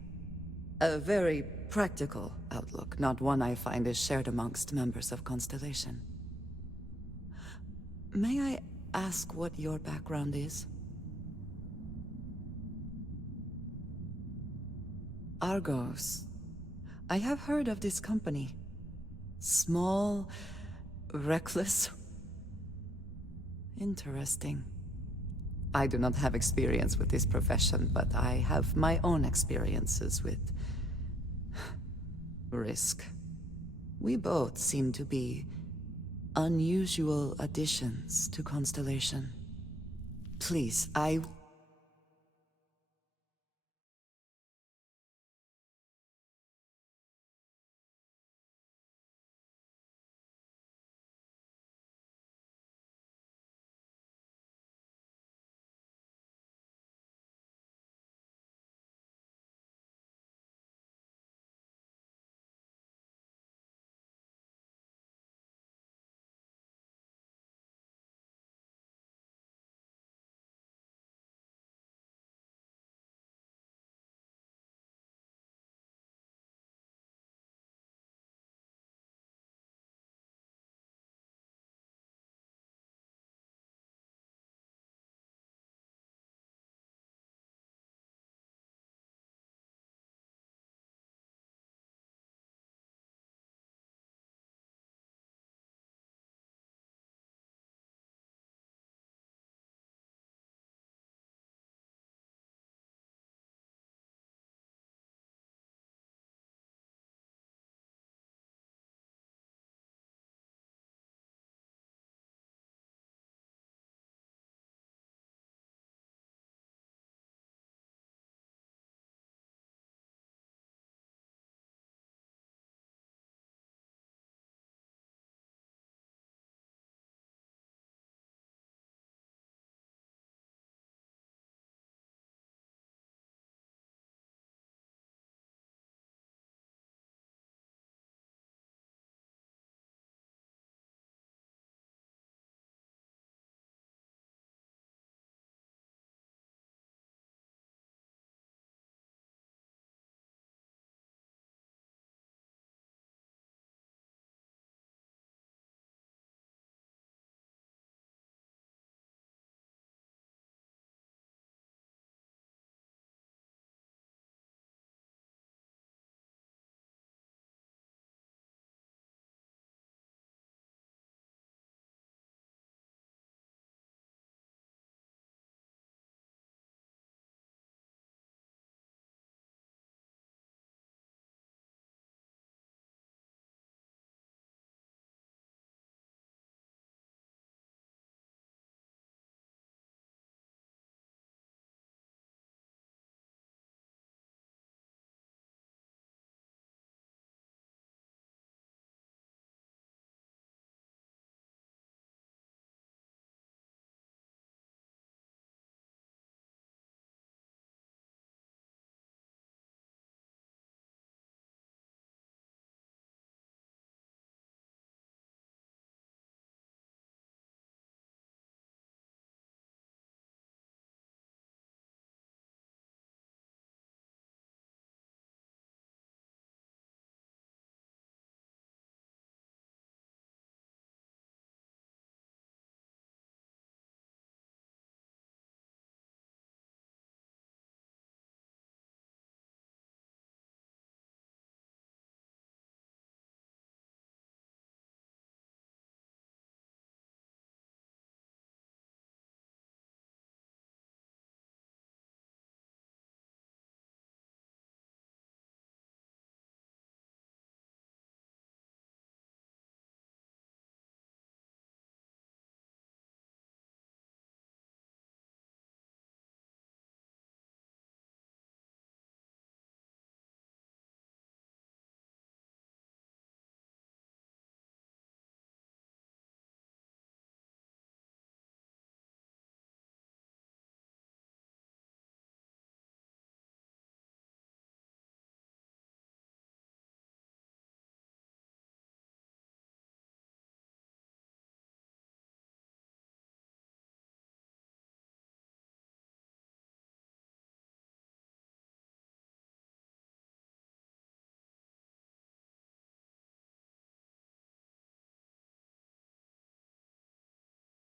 A very practical outlook, not one I find is shared amongst members of Constellation. May I ask what your background is? Argos. I have heard of this company. Small, reckless. Interesting. I do not have experience with this profession, but I have my own experiences with risk. We both seem to be unusual additions to Constellation. Please, I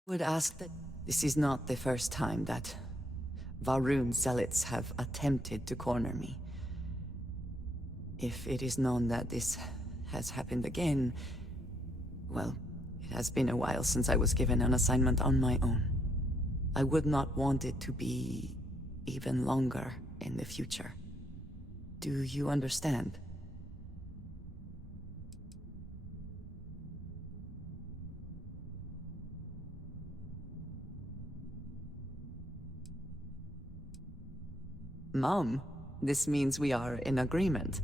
Would ask that this is not the first time that Varun zealots have attempted to corner me. If it is known that this has happened again, well, it has been a while since I was given an assignment on my own. I would not want it to be even longer in the future. Do you understand? Mom, this means we are in agreement.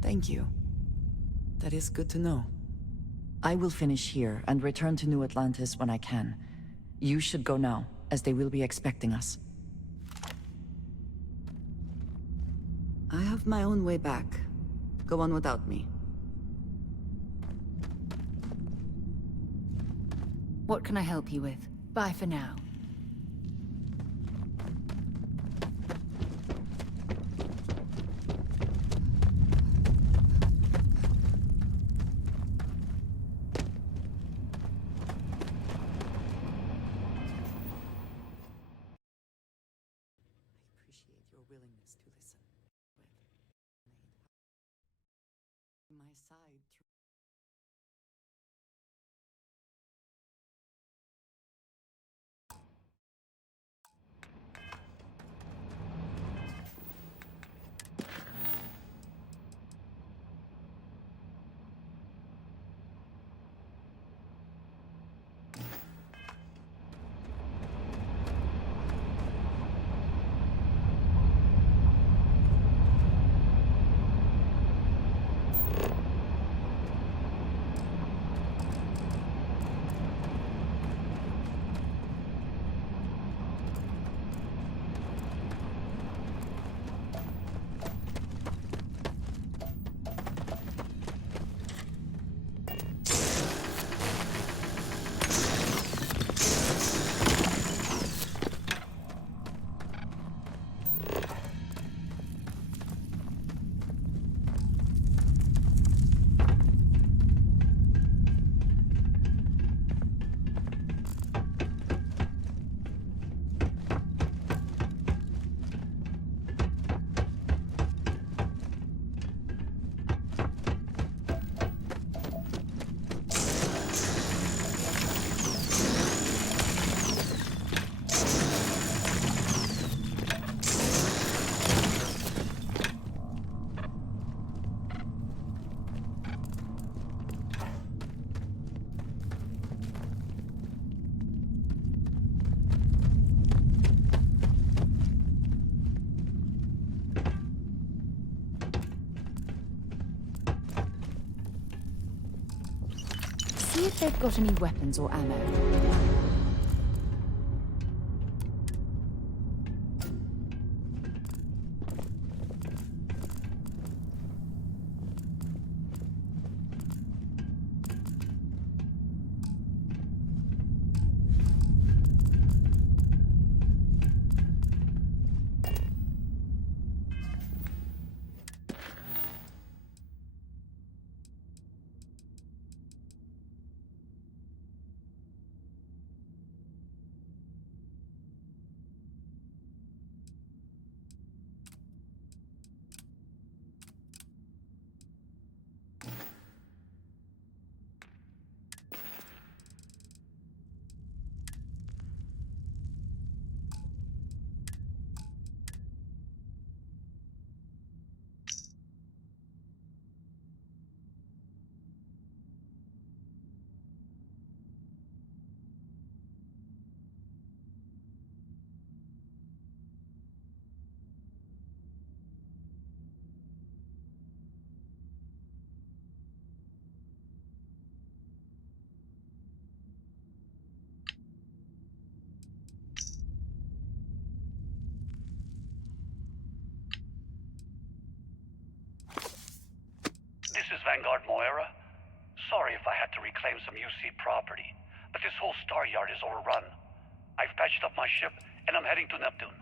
Thank you. That is good to know. I will finish here and return to New Atlantis when I can. You should go now, as they will be expecting us. I have my own way back. Go on without me. What can I help you with? Bye for now. Appreciate your willingness to listen. My side. See if they've got any weapons or ammo. This is Vanguard Moira. Sorry if I had to reclaim some UC property, but this whole star yard is overrun. I've patched up my ship, and I'm heading to Neptune.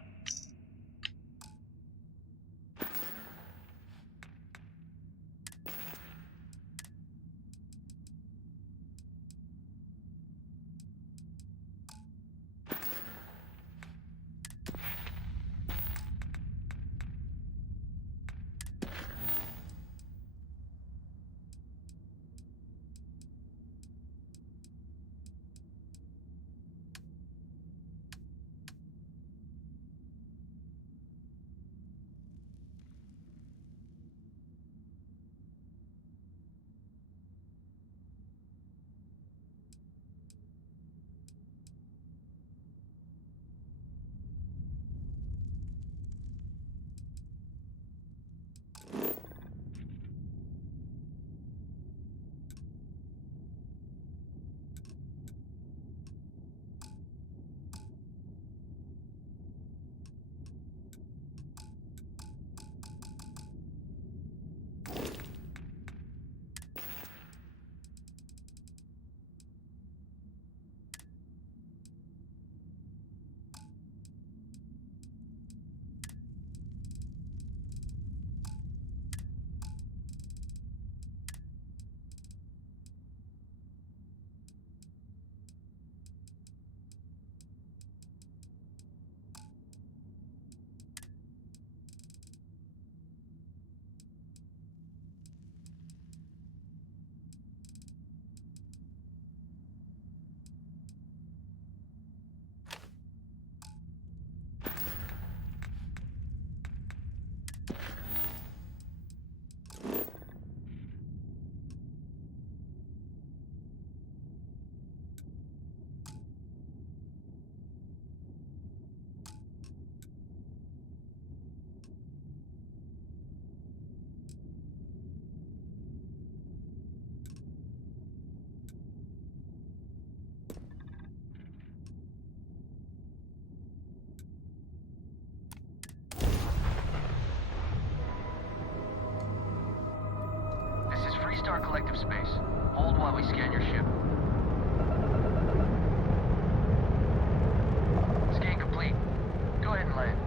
collective space. Hold while we scan your ship. Scan complete. Go ahead and land.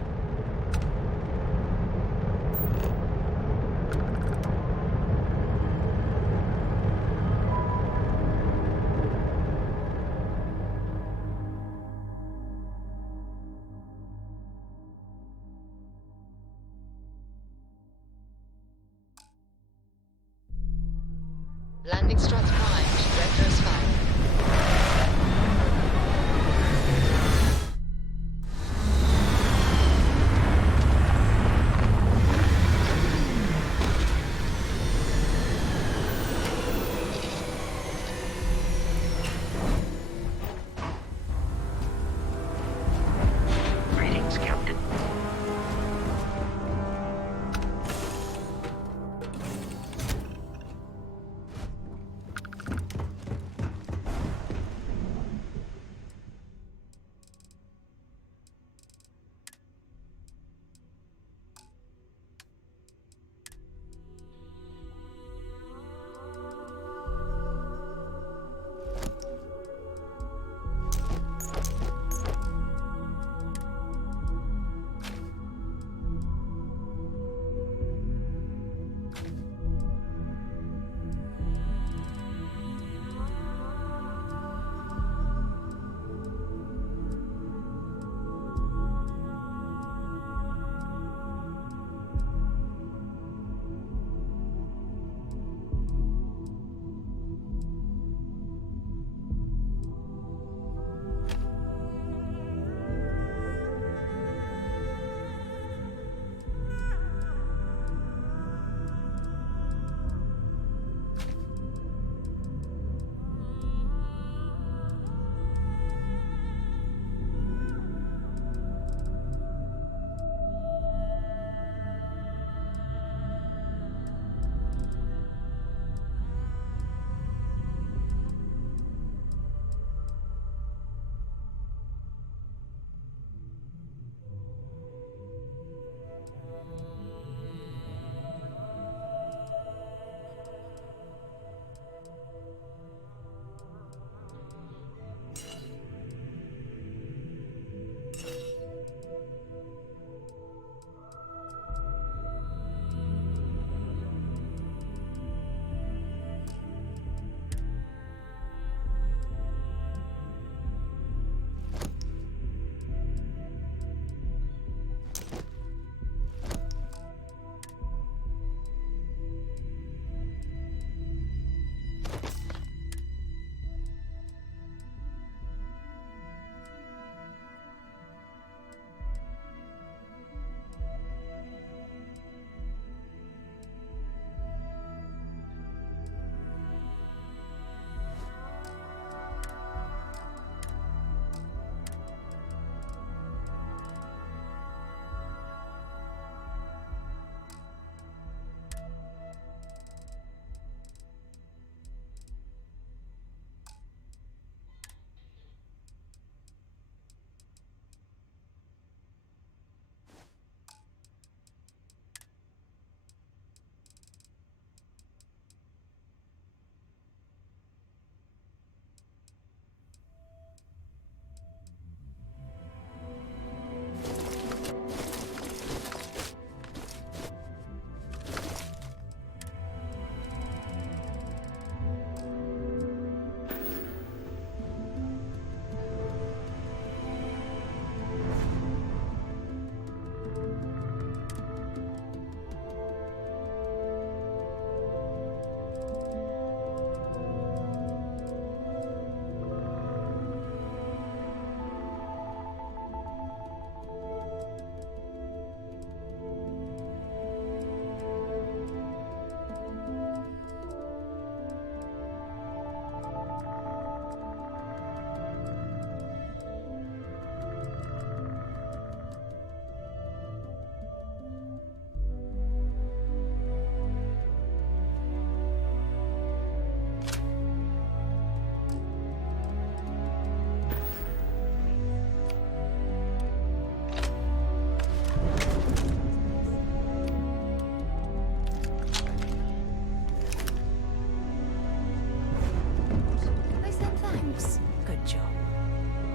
Landing struts primed. Vectors fired. Greetings, Captain.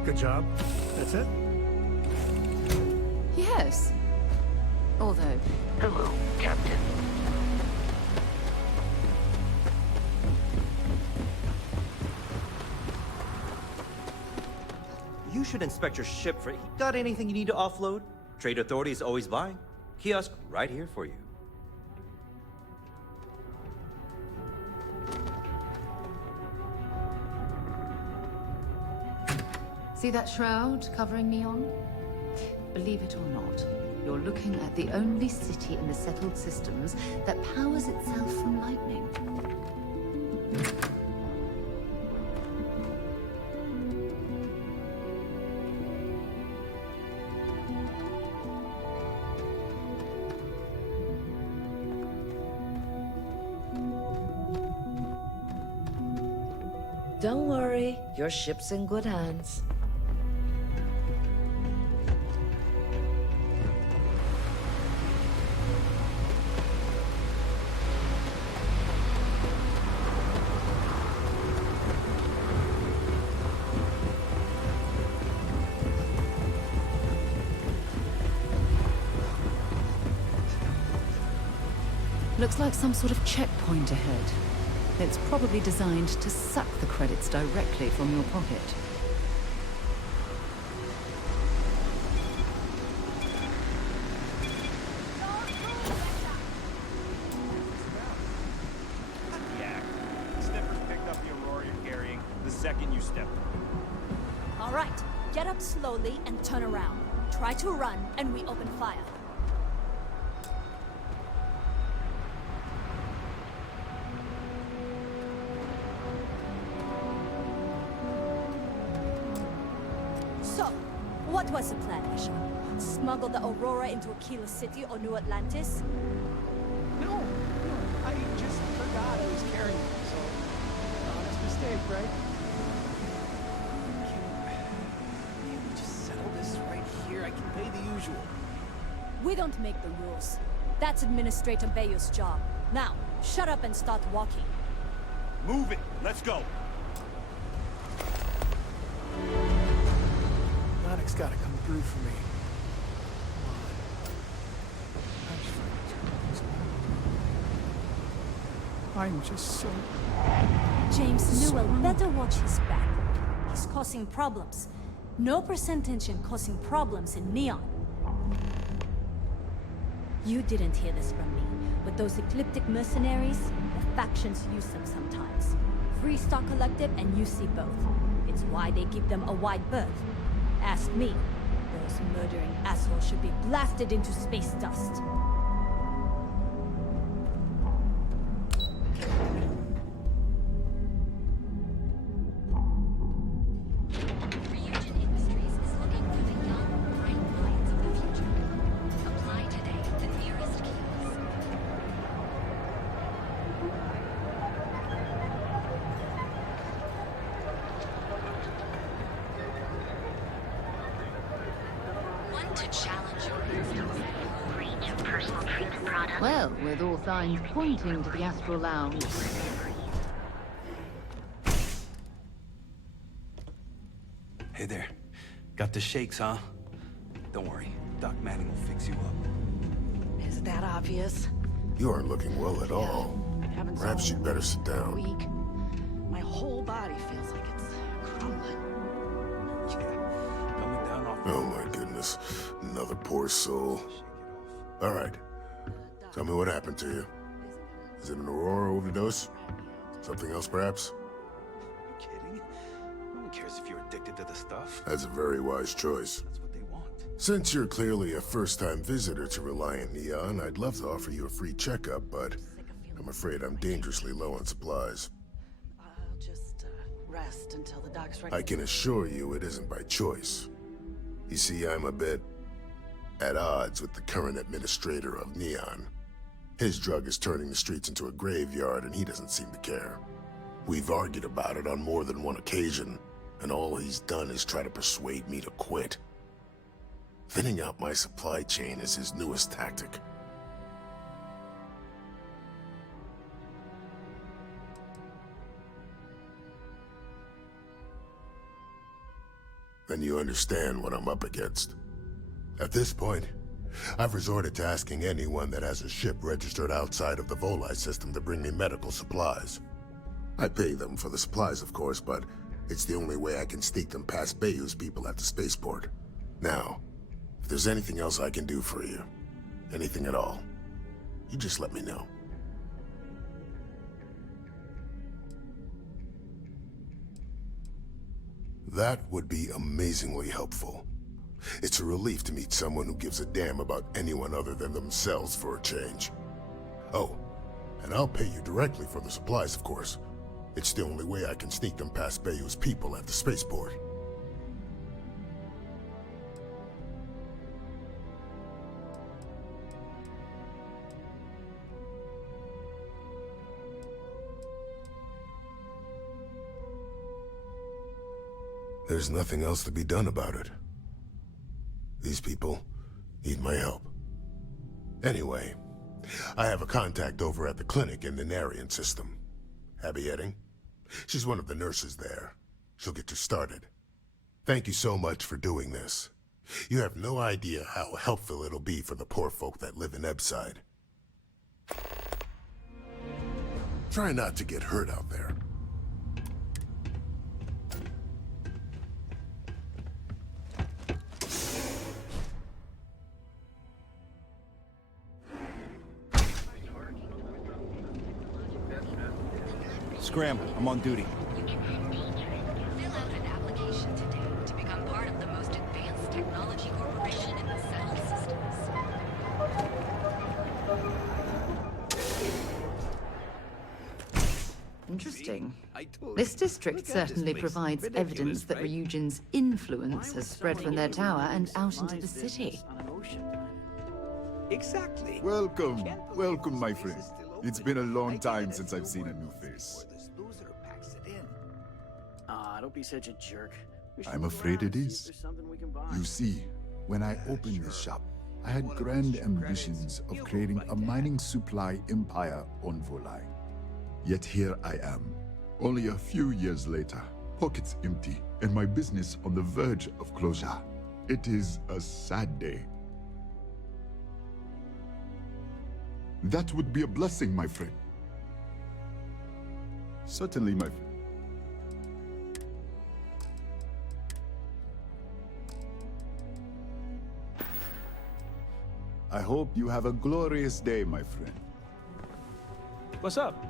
Good job. That's it? Yes. Although... Hello, Captain. You should inspect your ship for... Got anything you need to offload? Trade Authority is always buying. Kiosk right here for you. See that shroud covering Neon? Believe it or not, you're looking at the only city in the settled systems that powers itself from lightning. Don't worry, your ship's in good hands. Looks like some sort of checkpoint ahead. It's probably designed to suck the credits directly from your pocket. Yeah. Snippers picked up the Aurora you're carrying the second you stepped in. All right, get up slowly and turn around. Try to run, and we open fire. So, what was the plan, Isha? Smuggle the Aurora into Aquila City or New Atlantis? No, I just forgot I was carrying it, so... honest mistake, right? Can we just settle this right here? I can pay the usual. We don't make the rules. That's Administrator Bayou's job. Now, shut up and start walking. Move it. Let's go. Nonic's gotta come through for me. I'm just so... James Newell better watch his back. He's causing problems. No percentage in causing problems in Neon. You didn't hear this from me, but those ecliptic mercenaries, the factions use them sometimes. Freestar Collective and UC both. It's why they give them a wide berth. Ask me, those murdering assholes should be blasted into space dust. Well, with all signs pointing to the Astral Lounge. Hey there. Got the shakes, huh? Don't worry. Doc Manning will fix you up. Is that obvious? You aren't looking well at all. Haven't Perhaps saw you'd better sit down. week. My whole body feels like it's crumbling. Coming down off. Oh my goodness. Another poor soul. All right. Tell me what happened to you. Is it an Aurora overdose? Something else, perhaps? Kidding? No one cares if you're addicted to the stuff. That's a very wise choice. That's what they want. Since you're clearly a first-time visitor to Reliant Neon, I'd love to offer you a free checkup, but I'm afraid I'm dangerously low on supplies. I'll just rest until the doc's ready. I can assure you it isn't by choice. You see, I'm a bit at odds with the current administrator of Neon. His drug is turning the streets into a graveyard, and he doesn't seem to care. We've argued about it on more than one occasion, and all he's done is try to persuade me to quit. Thinning out my supply chain is his newest tactic. then you understand what I'm up against. At this point, I've resorted to asking anyone that has a ship registered outside of the Volii system to bring me medical supplies. I pay them for the supplies, of course, but it's the only way I can sneak them past Bayou's people at the spaceport. Now, if there's anything else I can do for you, anything at all, you just let me know. That would be amazingly helpful. It's a relief to meet someone who gives a damn about anyone other than themselves for a change. Oh, and I'll pay you directly for the supplies, of course. It's the only way I can sneak them past Bayou's people at the spaceport. There's nothing else to be done about it. These people need my help. Anyway, I have a contact over at the clinic in the Narian system. Abby Edding? She's one of the nurses there. She'll get you started. Thank you so much for doing this. You have no idea how helpful it'll be for the poor folk that live in Ebside. Try not to get hurt out there. Scramble, I'm on duty. Fill out an application today to become part of the most advanced technology corporation in the settled systems. Interesting. This district certainly provides evidence that Ryujin's influence has spread from their tower and out into the city. Exactly. Welcome, welcome, my friend. It's been a long time since I've seen a new face. Don't be such a jerk. I'm afraid it is. You see, when I opened this shop, I had grand ambitions of creating a mining supply empire on Volii. Yet here I am, only a few years later, pockets empty, and my business on the verge of closure. It is a sad day. That would be a blessing, my friend. Certainly, my friend. I hope you have a glorious day, my friend. What's up?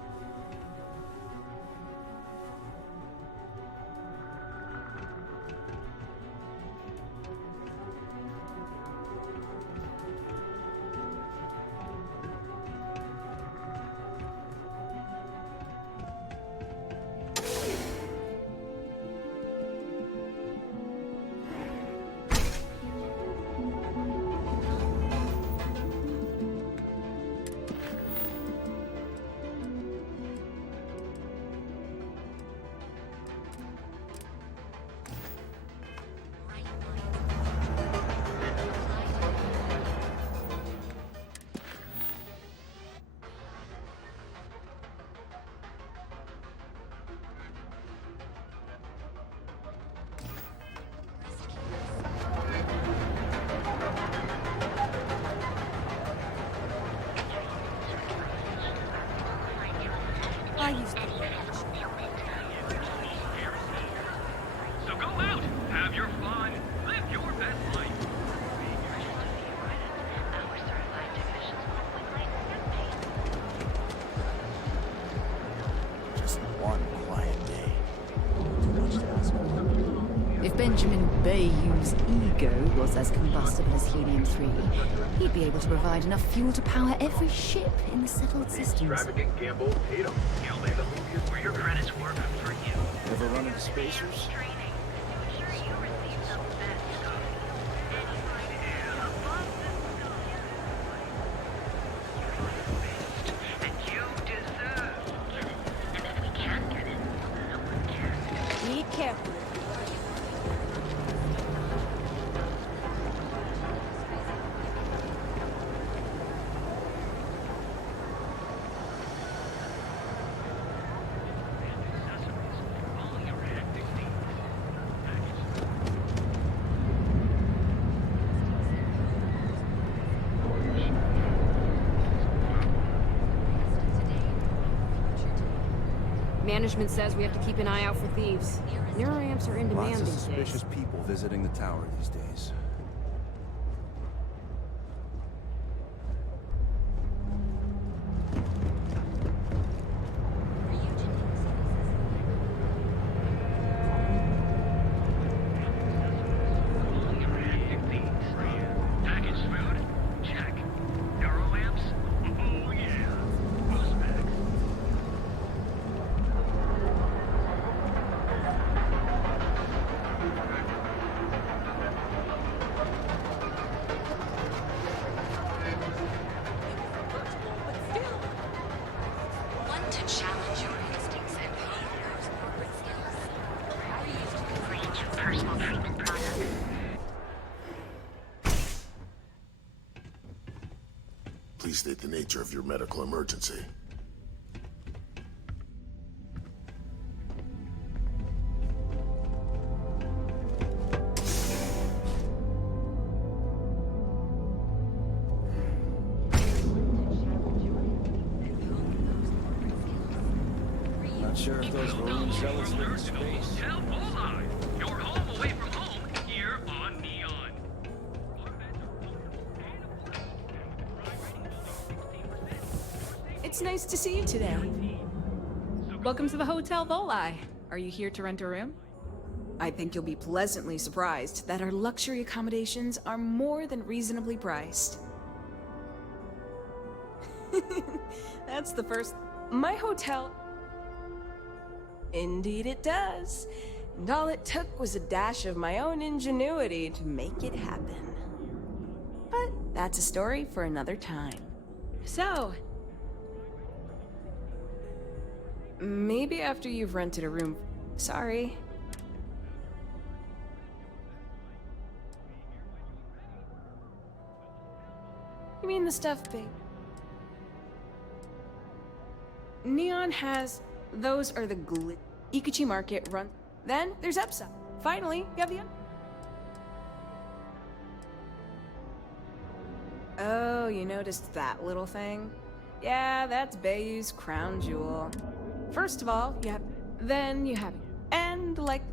So go out, have your fun, live your best life. Just one quiet day. Too much to ask for. If Benjamin Bayou's ego was as combustible as helium-3, he'd be able to provide enough fuel to power every ship in the settled systems. Extravagant gamble, paid him. You'll make a movie where your credits work for you. Ever run into spacers? Be careful. Management says we have to keep an eye out for thieves. Neuroamps are in demand Lots of these days. suspicious people visiting the tower these days. Packaged food? Check. Neuroamps? Oh yeah. Who's next? Want to challenge your instincts and hone those corporate skills? How do you use to create your personal treatment product? Please state the nature of your medical emergency. Not sure if those balloon zealots live in space. Hotel Volai. Your home away from home here on Neon. It's nice to see you today. Welcome to the Hotel Volai. Are you here to rent a room? I think you'll be pleasantly surprised that our luxury accommodations are more than reasonably priced. That's the first... My hotel... Indeed it does. And all it took was a dash of my own ingenuity to make it happen. But that's a story for another time. So... maybe after you've rented a room... Sorry. You mean the stuff, babe? Neon has... Those are the Ikuchi Market run. Then there's Upside. Finally, you have the... Oh, you noticed that little thing? Yeah, that's Bayou's crown jewel. First of all, you have... Then you have... And, like...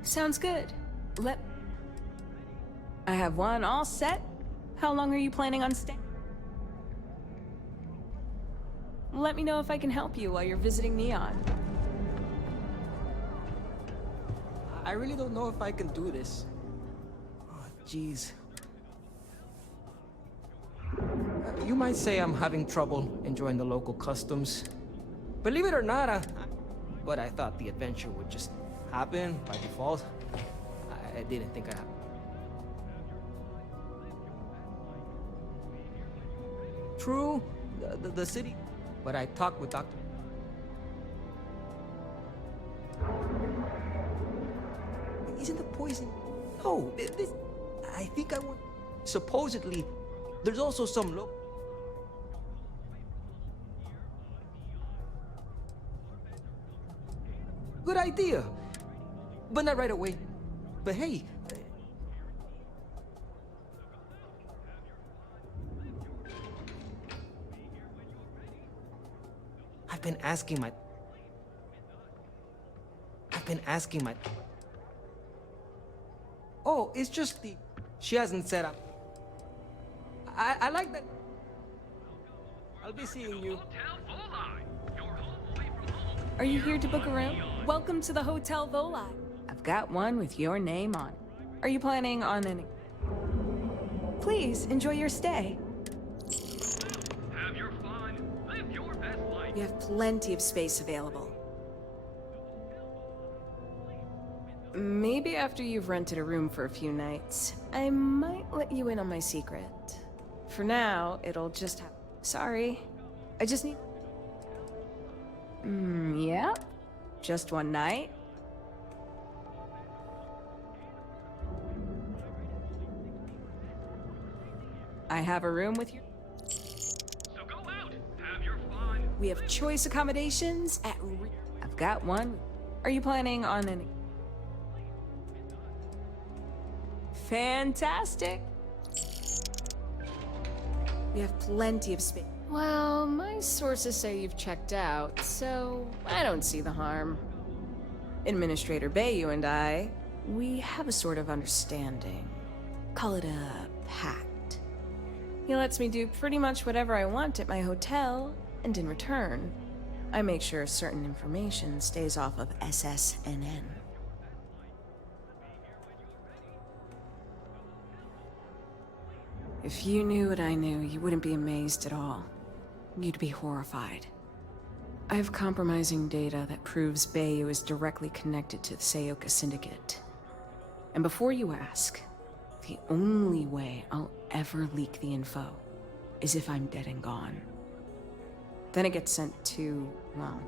Sounds good. I have one all set. How long are you planning on staying? Let me know if I can help you while you're visiting Neon. I really don't know if I can do this. Oh, jeez. You might say I'm having trouble enjoying the local customs. Believe it or not, but I thought the adventure would just happen by default. I didn't think I... True, the city... But I talked with Dr. Isn't the poison... No, this... I think I want... Supposedly, there's also some Good idea. But not right away. But hey... I've been asking my... Oh, it's just the... She hasn't set up. I like that... I'll be seeing you. Are you here to book a room? Welcome to the Hotel Volai. I've got one with your name on it. Are you planning on any... Please, enjoy your stay. Have your fun. Live your best life. You have plenty of space available. Maybe after you've rented a room for a few nights, I might let you in on my secret. For now, it'll just have... Sorry. I just need... Yep. Just one night. I have a room with you. So go out. Have your fun. We have choice accommodations at... I've got one. Are you planning on any... Fantastic. We have plenty of space. Well, my sources say you've checked out, so I don't see the harm. Administrator Bayu and I, we have a sort of understanding. Call it a pact. He lets me do pretty much whatever I want at my hotel, and in return, I make sure certain information stays off of SSNN. If you knew what I knew, you wouldn't be amazed at all. You'd be horrified. I have compromising data that proves Bayu is directly connected to the Seoka Syndicate. And before you ask, the only way I'll ever leak the info is if I'm dead and gone. Then it gets sent to, well,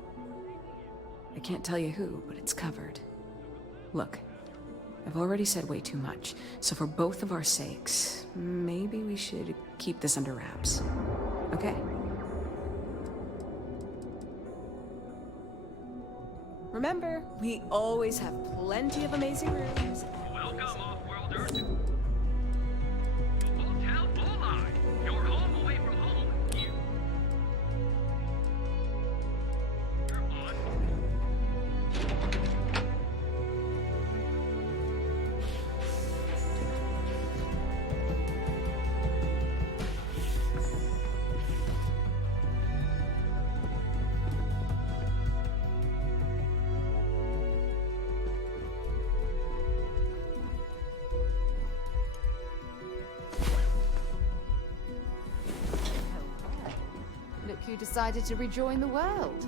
I can't tell you who, but it's covered. Look, I've already said way too much, so for both of our sakes, maybe we should keep this under wraps. Okay? Remember, we always have plenty of amazing rooms. Welcome, off-worlders. Hotel Volai, your home away from home. You're on. Look who decided to rejoin the world.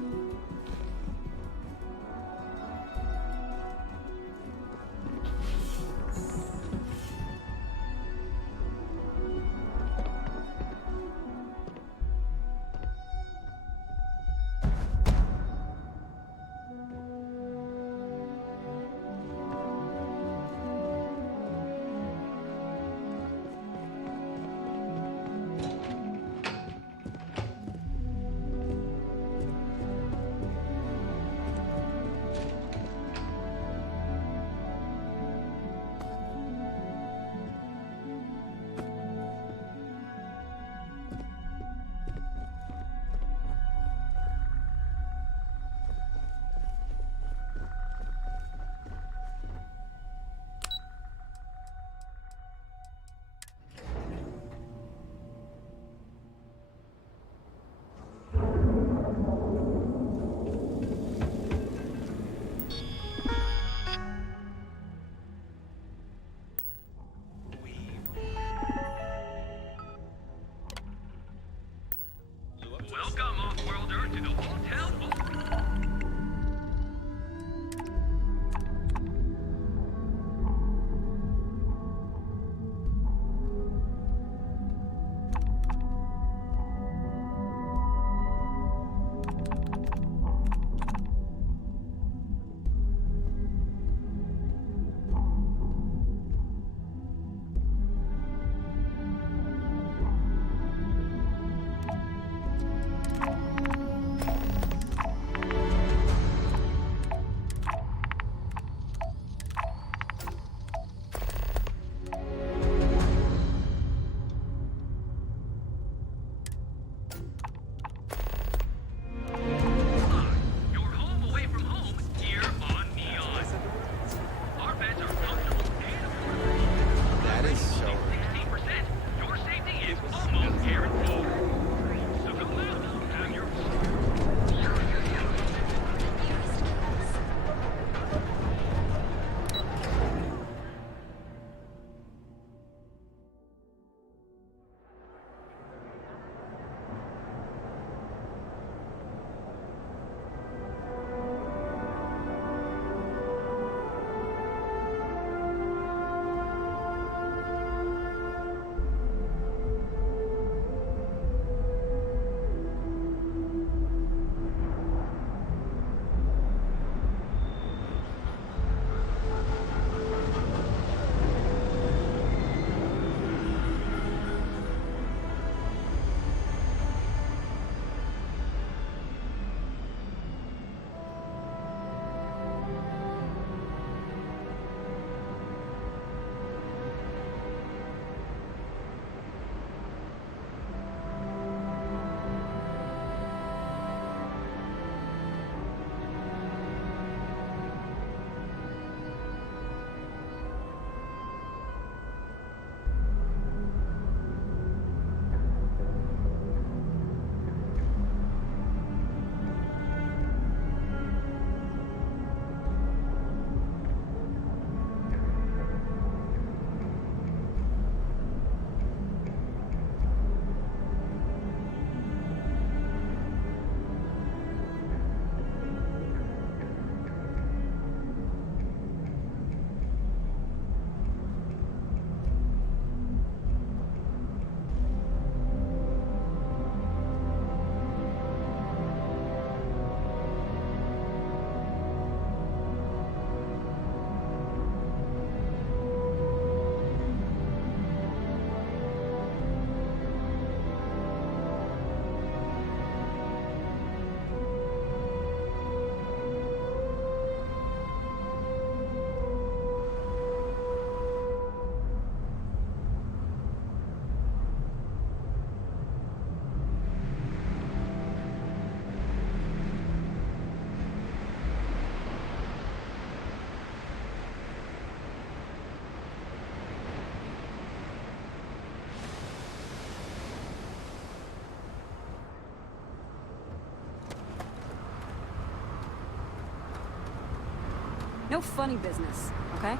No funny business, okay?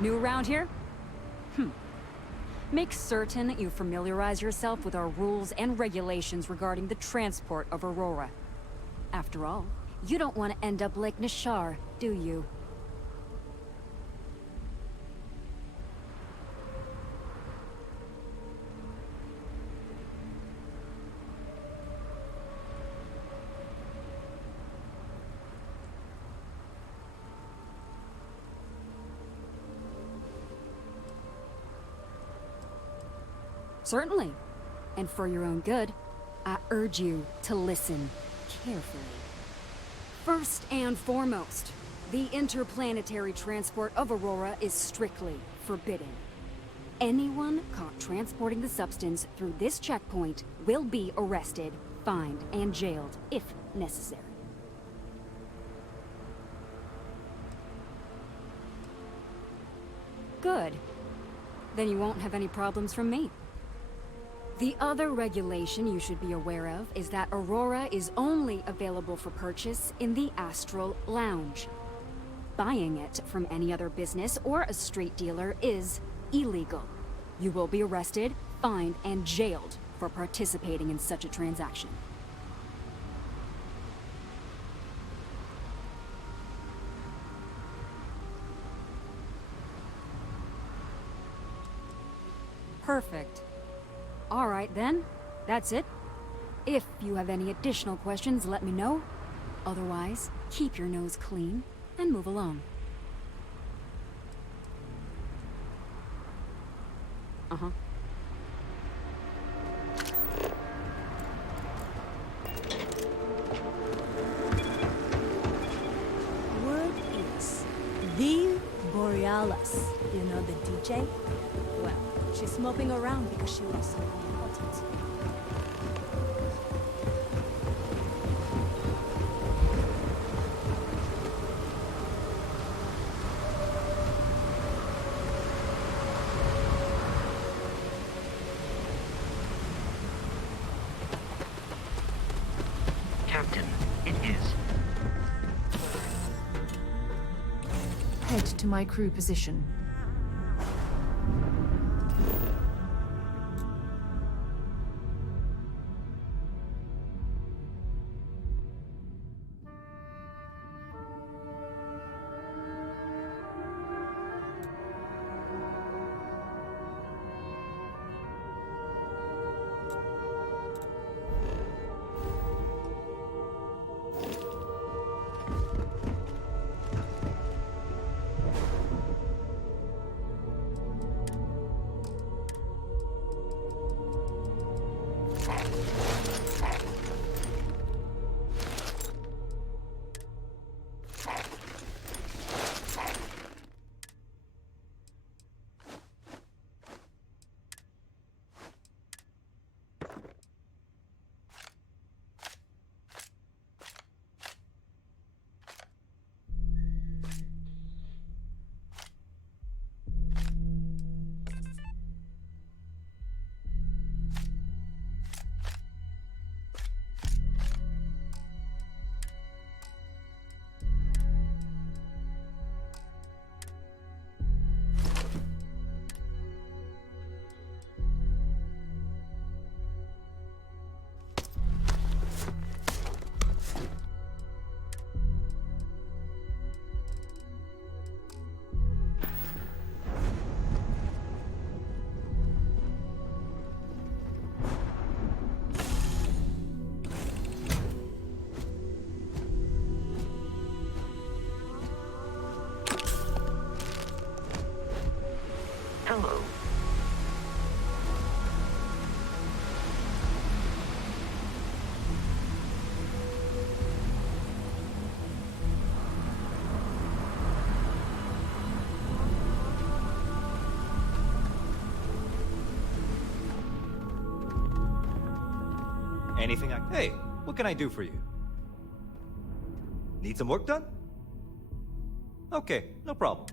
New around here? Make certain that you familiarize yourself with our rules and regulations regarding the transport of Aurora. After all, you don't want to end up like Nishar, do you? Certainly. And for your own good, I urge you to listen carefully. First and foremost, the interplanetary transport of Aurora is strictly forbidden. Anyone caught transporting the substance through this checkpoint will be arrested, fined, and jailed, if necessary. Good. Then you won't have any problems from me. The other regulation you should be aware of is that Aurora is only available for purchase in the Astral Lounge. Buying it from any other business or a street dealer is illegal. You will be arrested, fined, and jailed for participating in such a transaction. Perfect. All right, then. That's it. If you have any additional questions, let me know. Otherwise, keep your nose clean and move along. Uh-huh. Word is the Borealis. You know the DJ? Well, she's moping around because she lost something important. Captain, it is. Head to my crew position. Hello. Anything I... Hey, what can I do for you? Need some work done? Okay, no problem.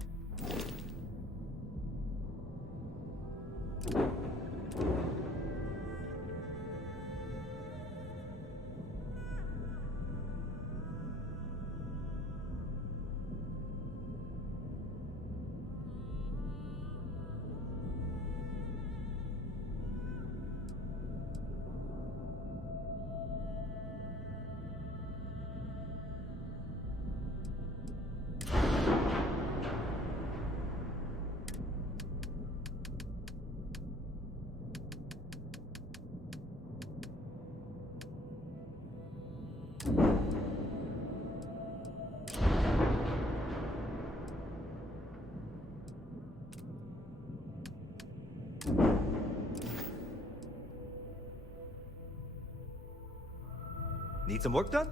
Need some work done?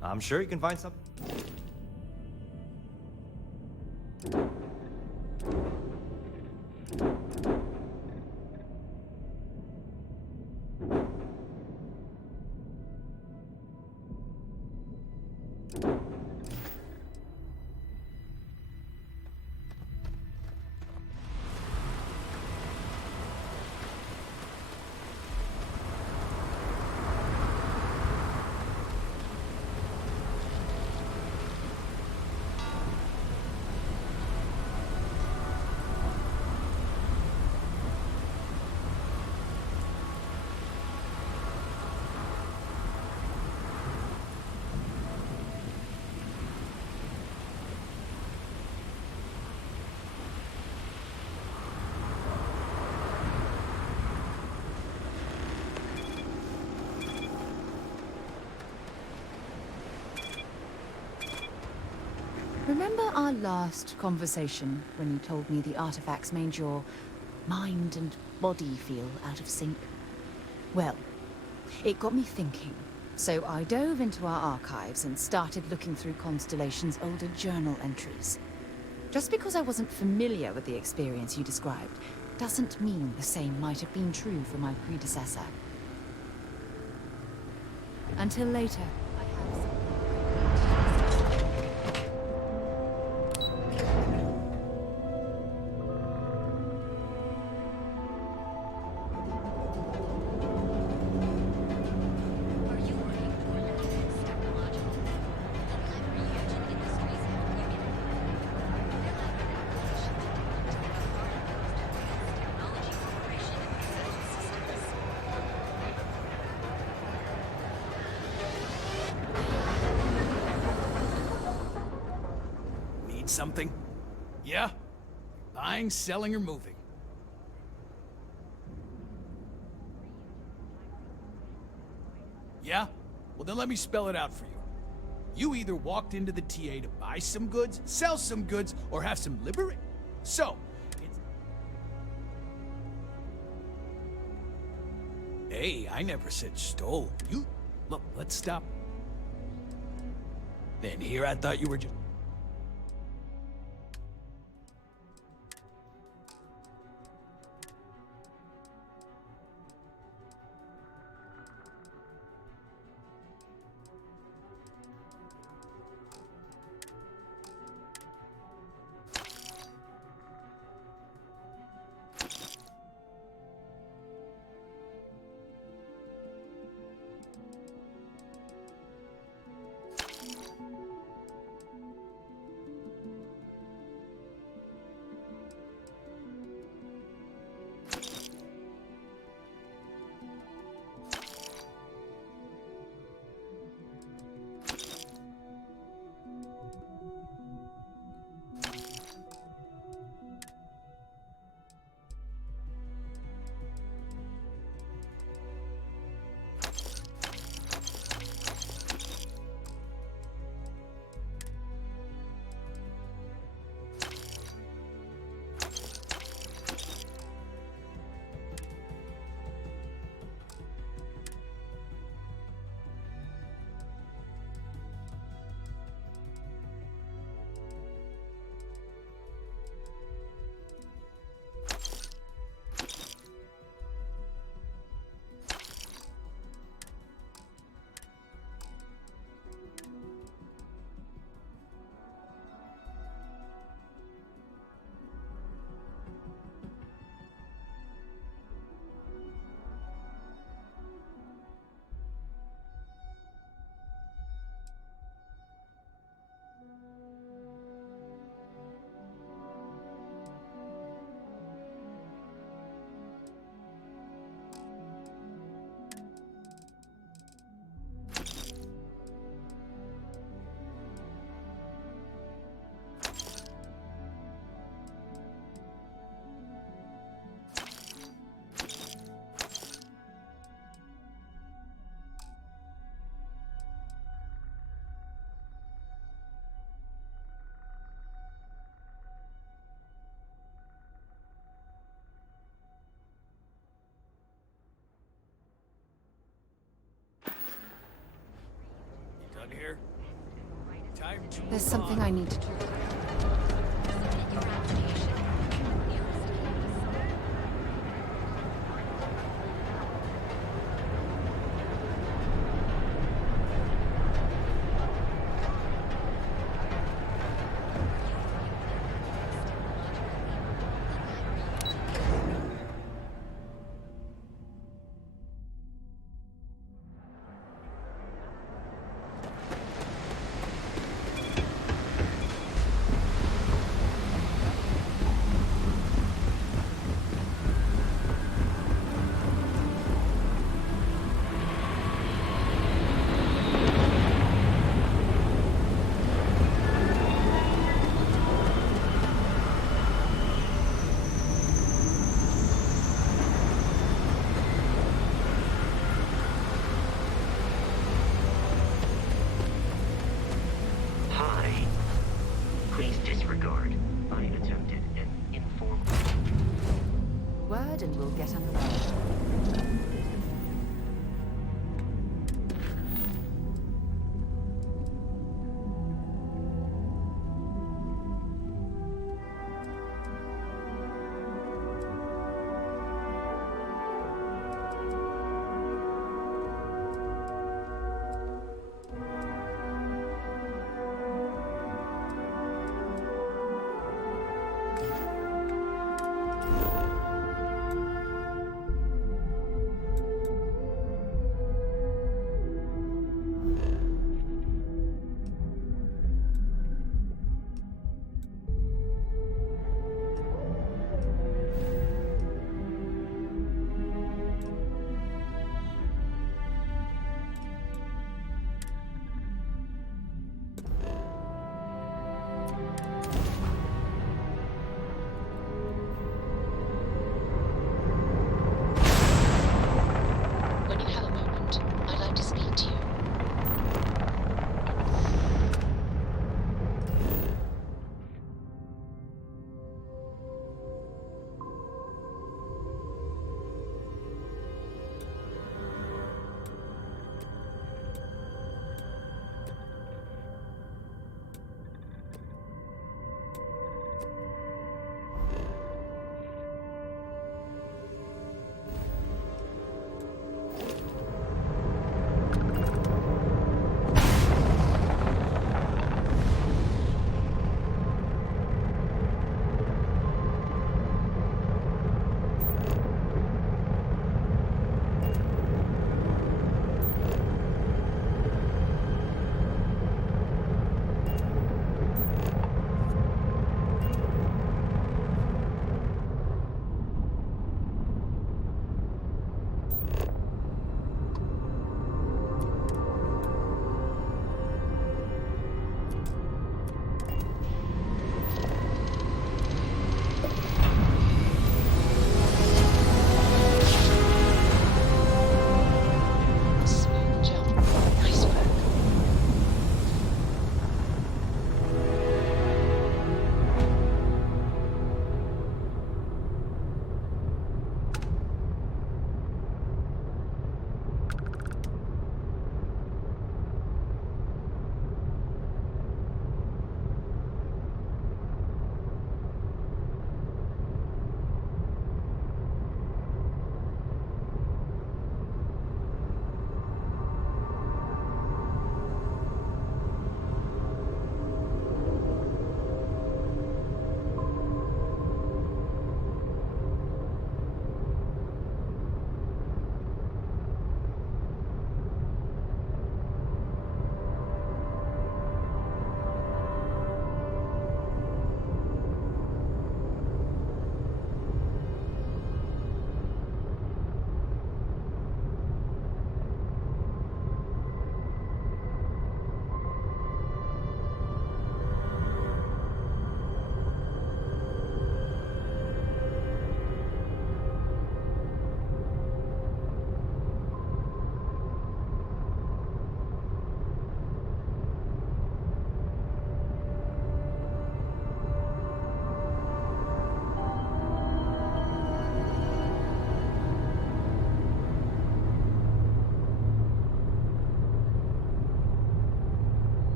I'm sure you can find something. Remember our last conversation when you told me the artifacts made your mind and body feel out of sync? Well, it got me thinking. So I dove into our archives and started looking through Constellation's older journal entries. Just because I wasn't familiar with the experience you described doesn't mean the same might have been true for my predecessor. Until later, I have some... Something? Yeah? Buying, selling, or moving? Yeah? Well, then let me spell it out for you. You either walked into the TA to buy some goods, sell some goods, or have some liberate. So, it's... Hey, I never said stole. You... Look, let's stop. Then here I thought you were just... done here? Time to There's move something on. I need to talk about. Hi. Please disregard. I attempted an informal... Word and we'll get underway.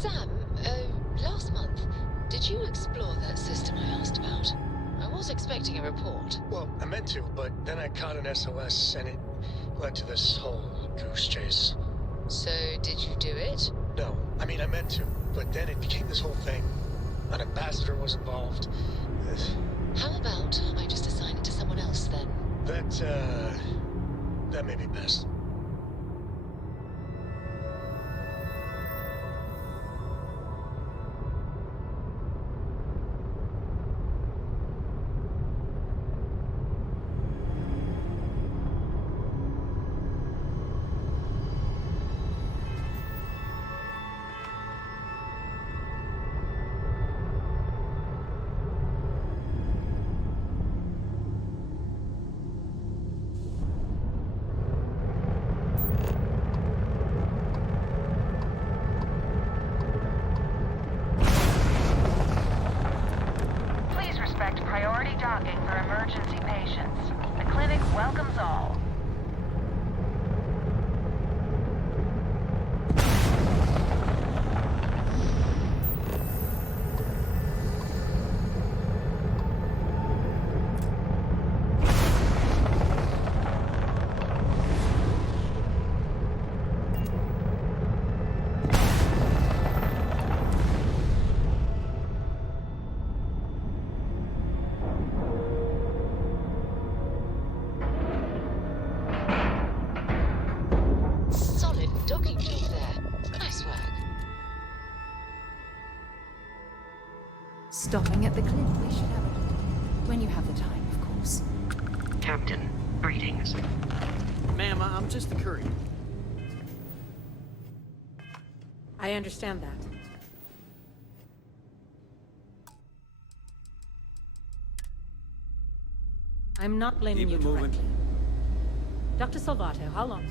Sam, last month, did you explore that system I asked about? I was expecting a report. Well, I meant to, but then I caught an SOS and it led to this whole goose chase. So, did you do it? No, I mean, I meant to, but then it became this whole thing. An ambassador was involved. How about I just assign it to someone else then? That may be best. Priority docking for emergency patients. The clinic welcomes all. Stopping at the clinic, we should have it. When you have the time, of course. Captain, greetings. Ma'am, I'm just the courier. I understand that. I'm not blaming Keep you it moving. directly. Dr. Salvato, how long?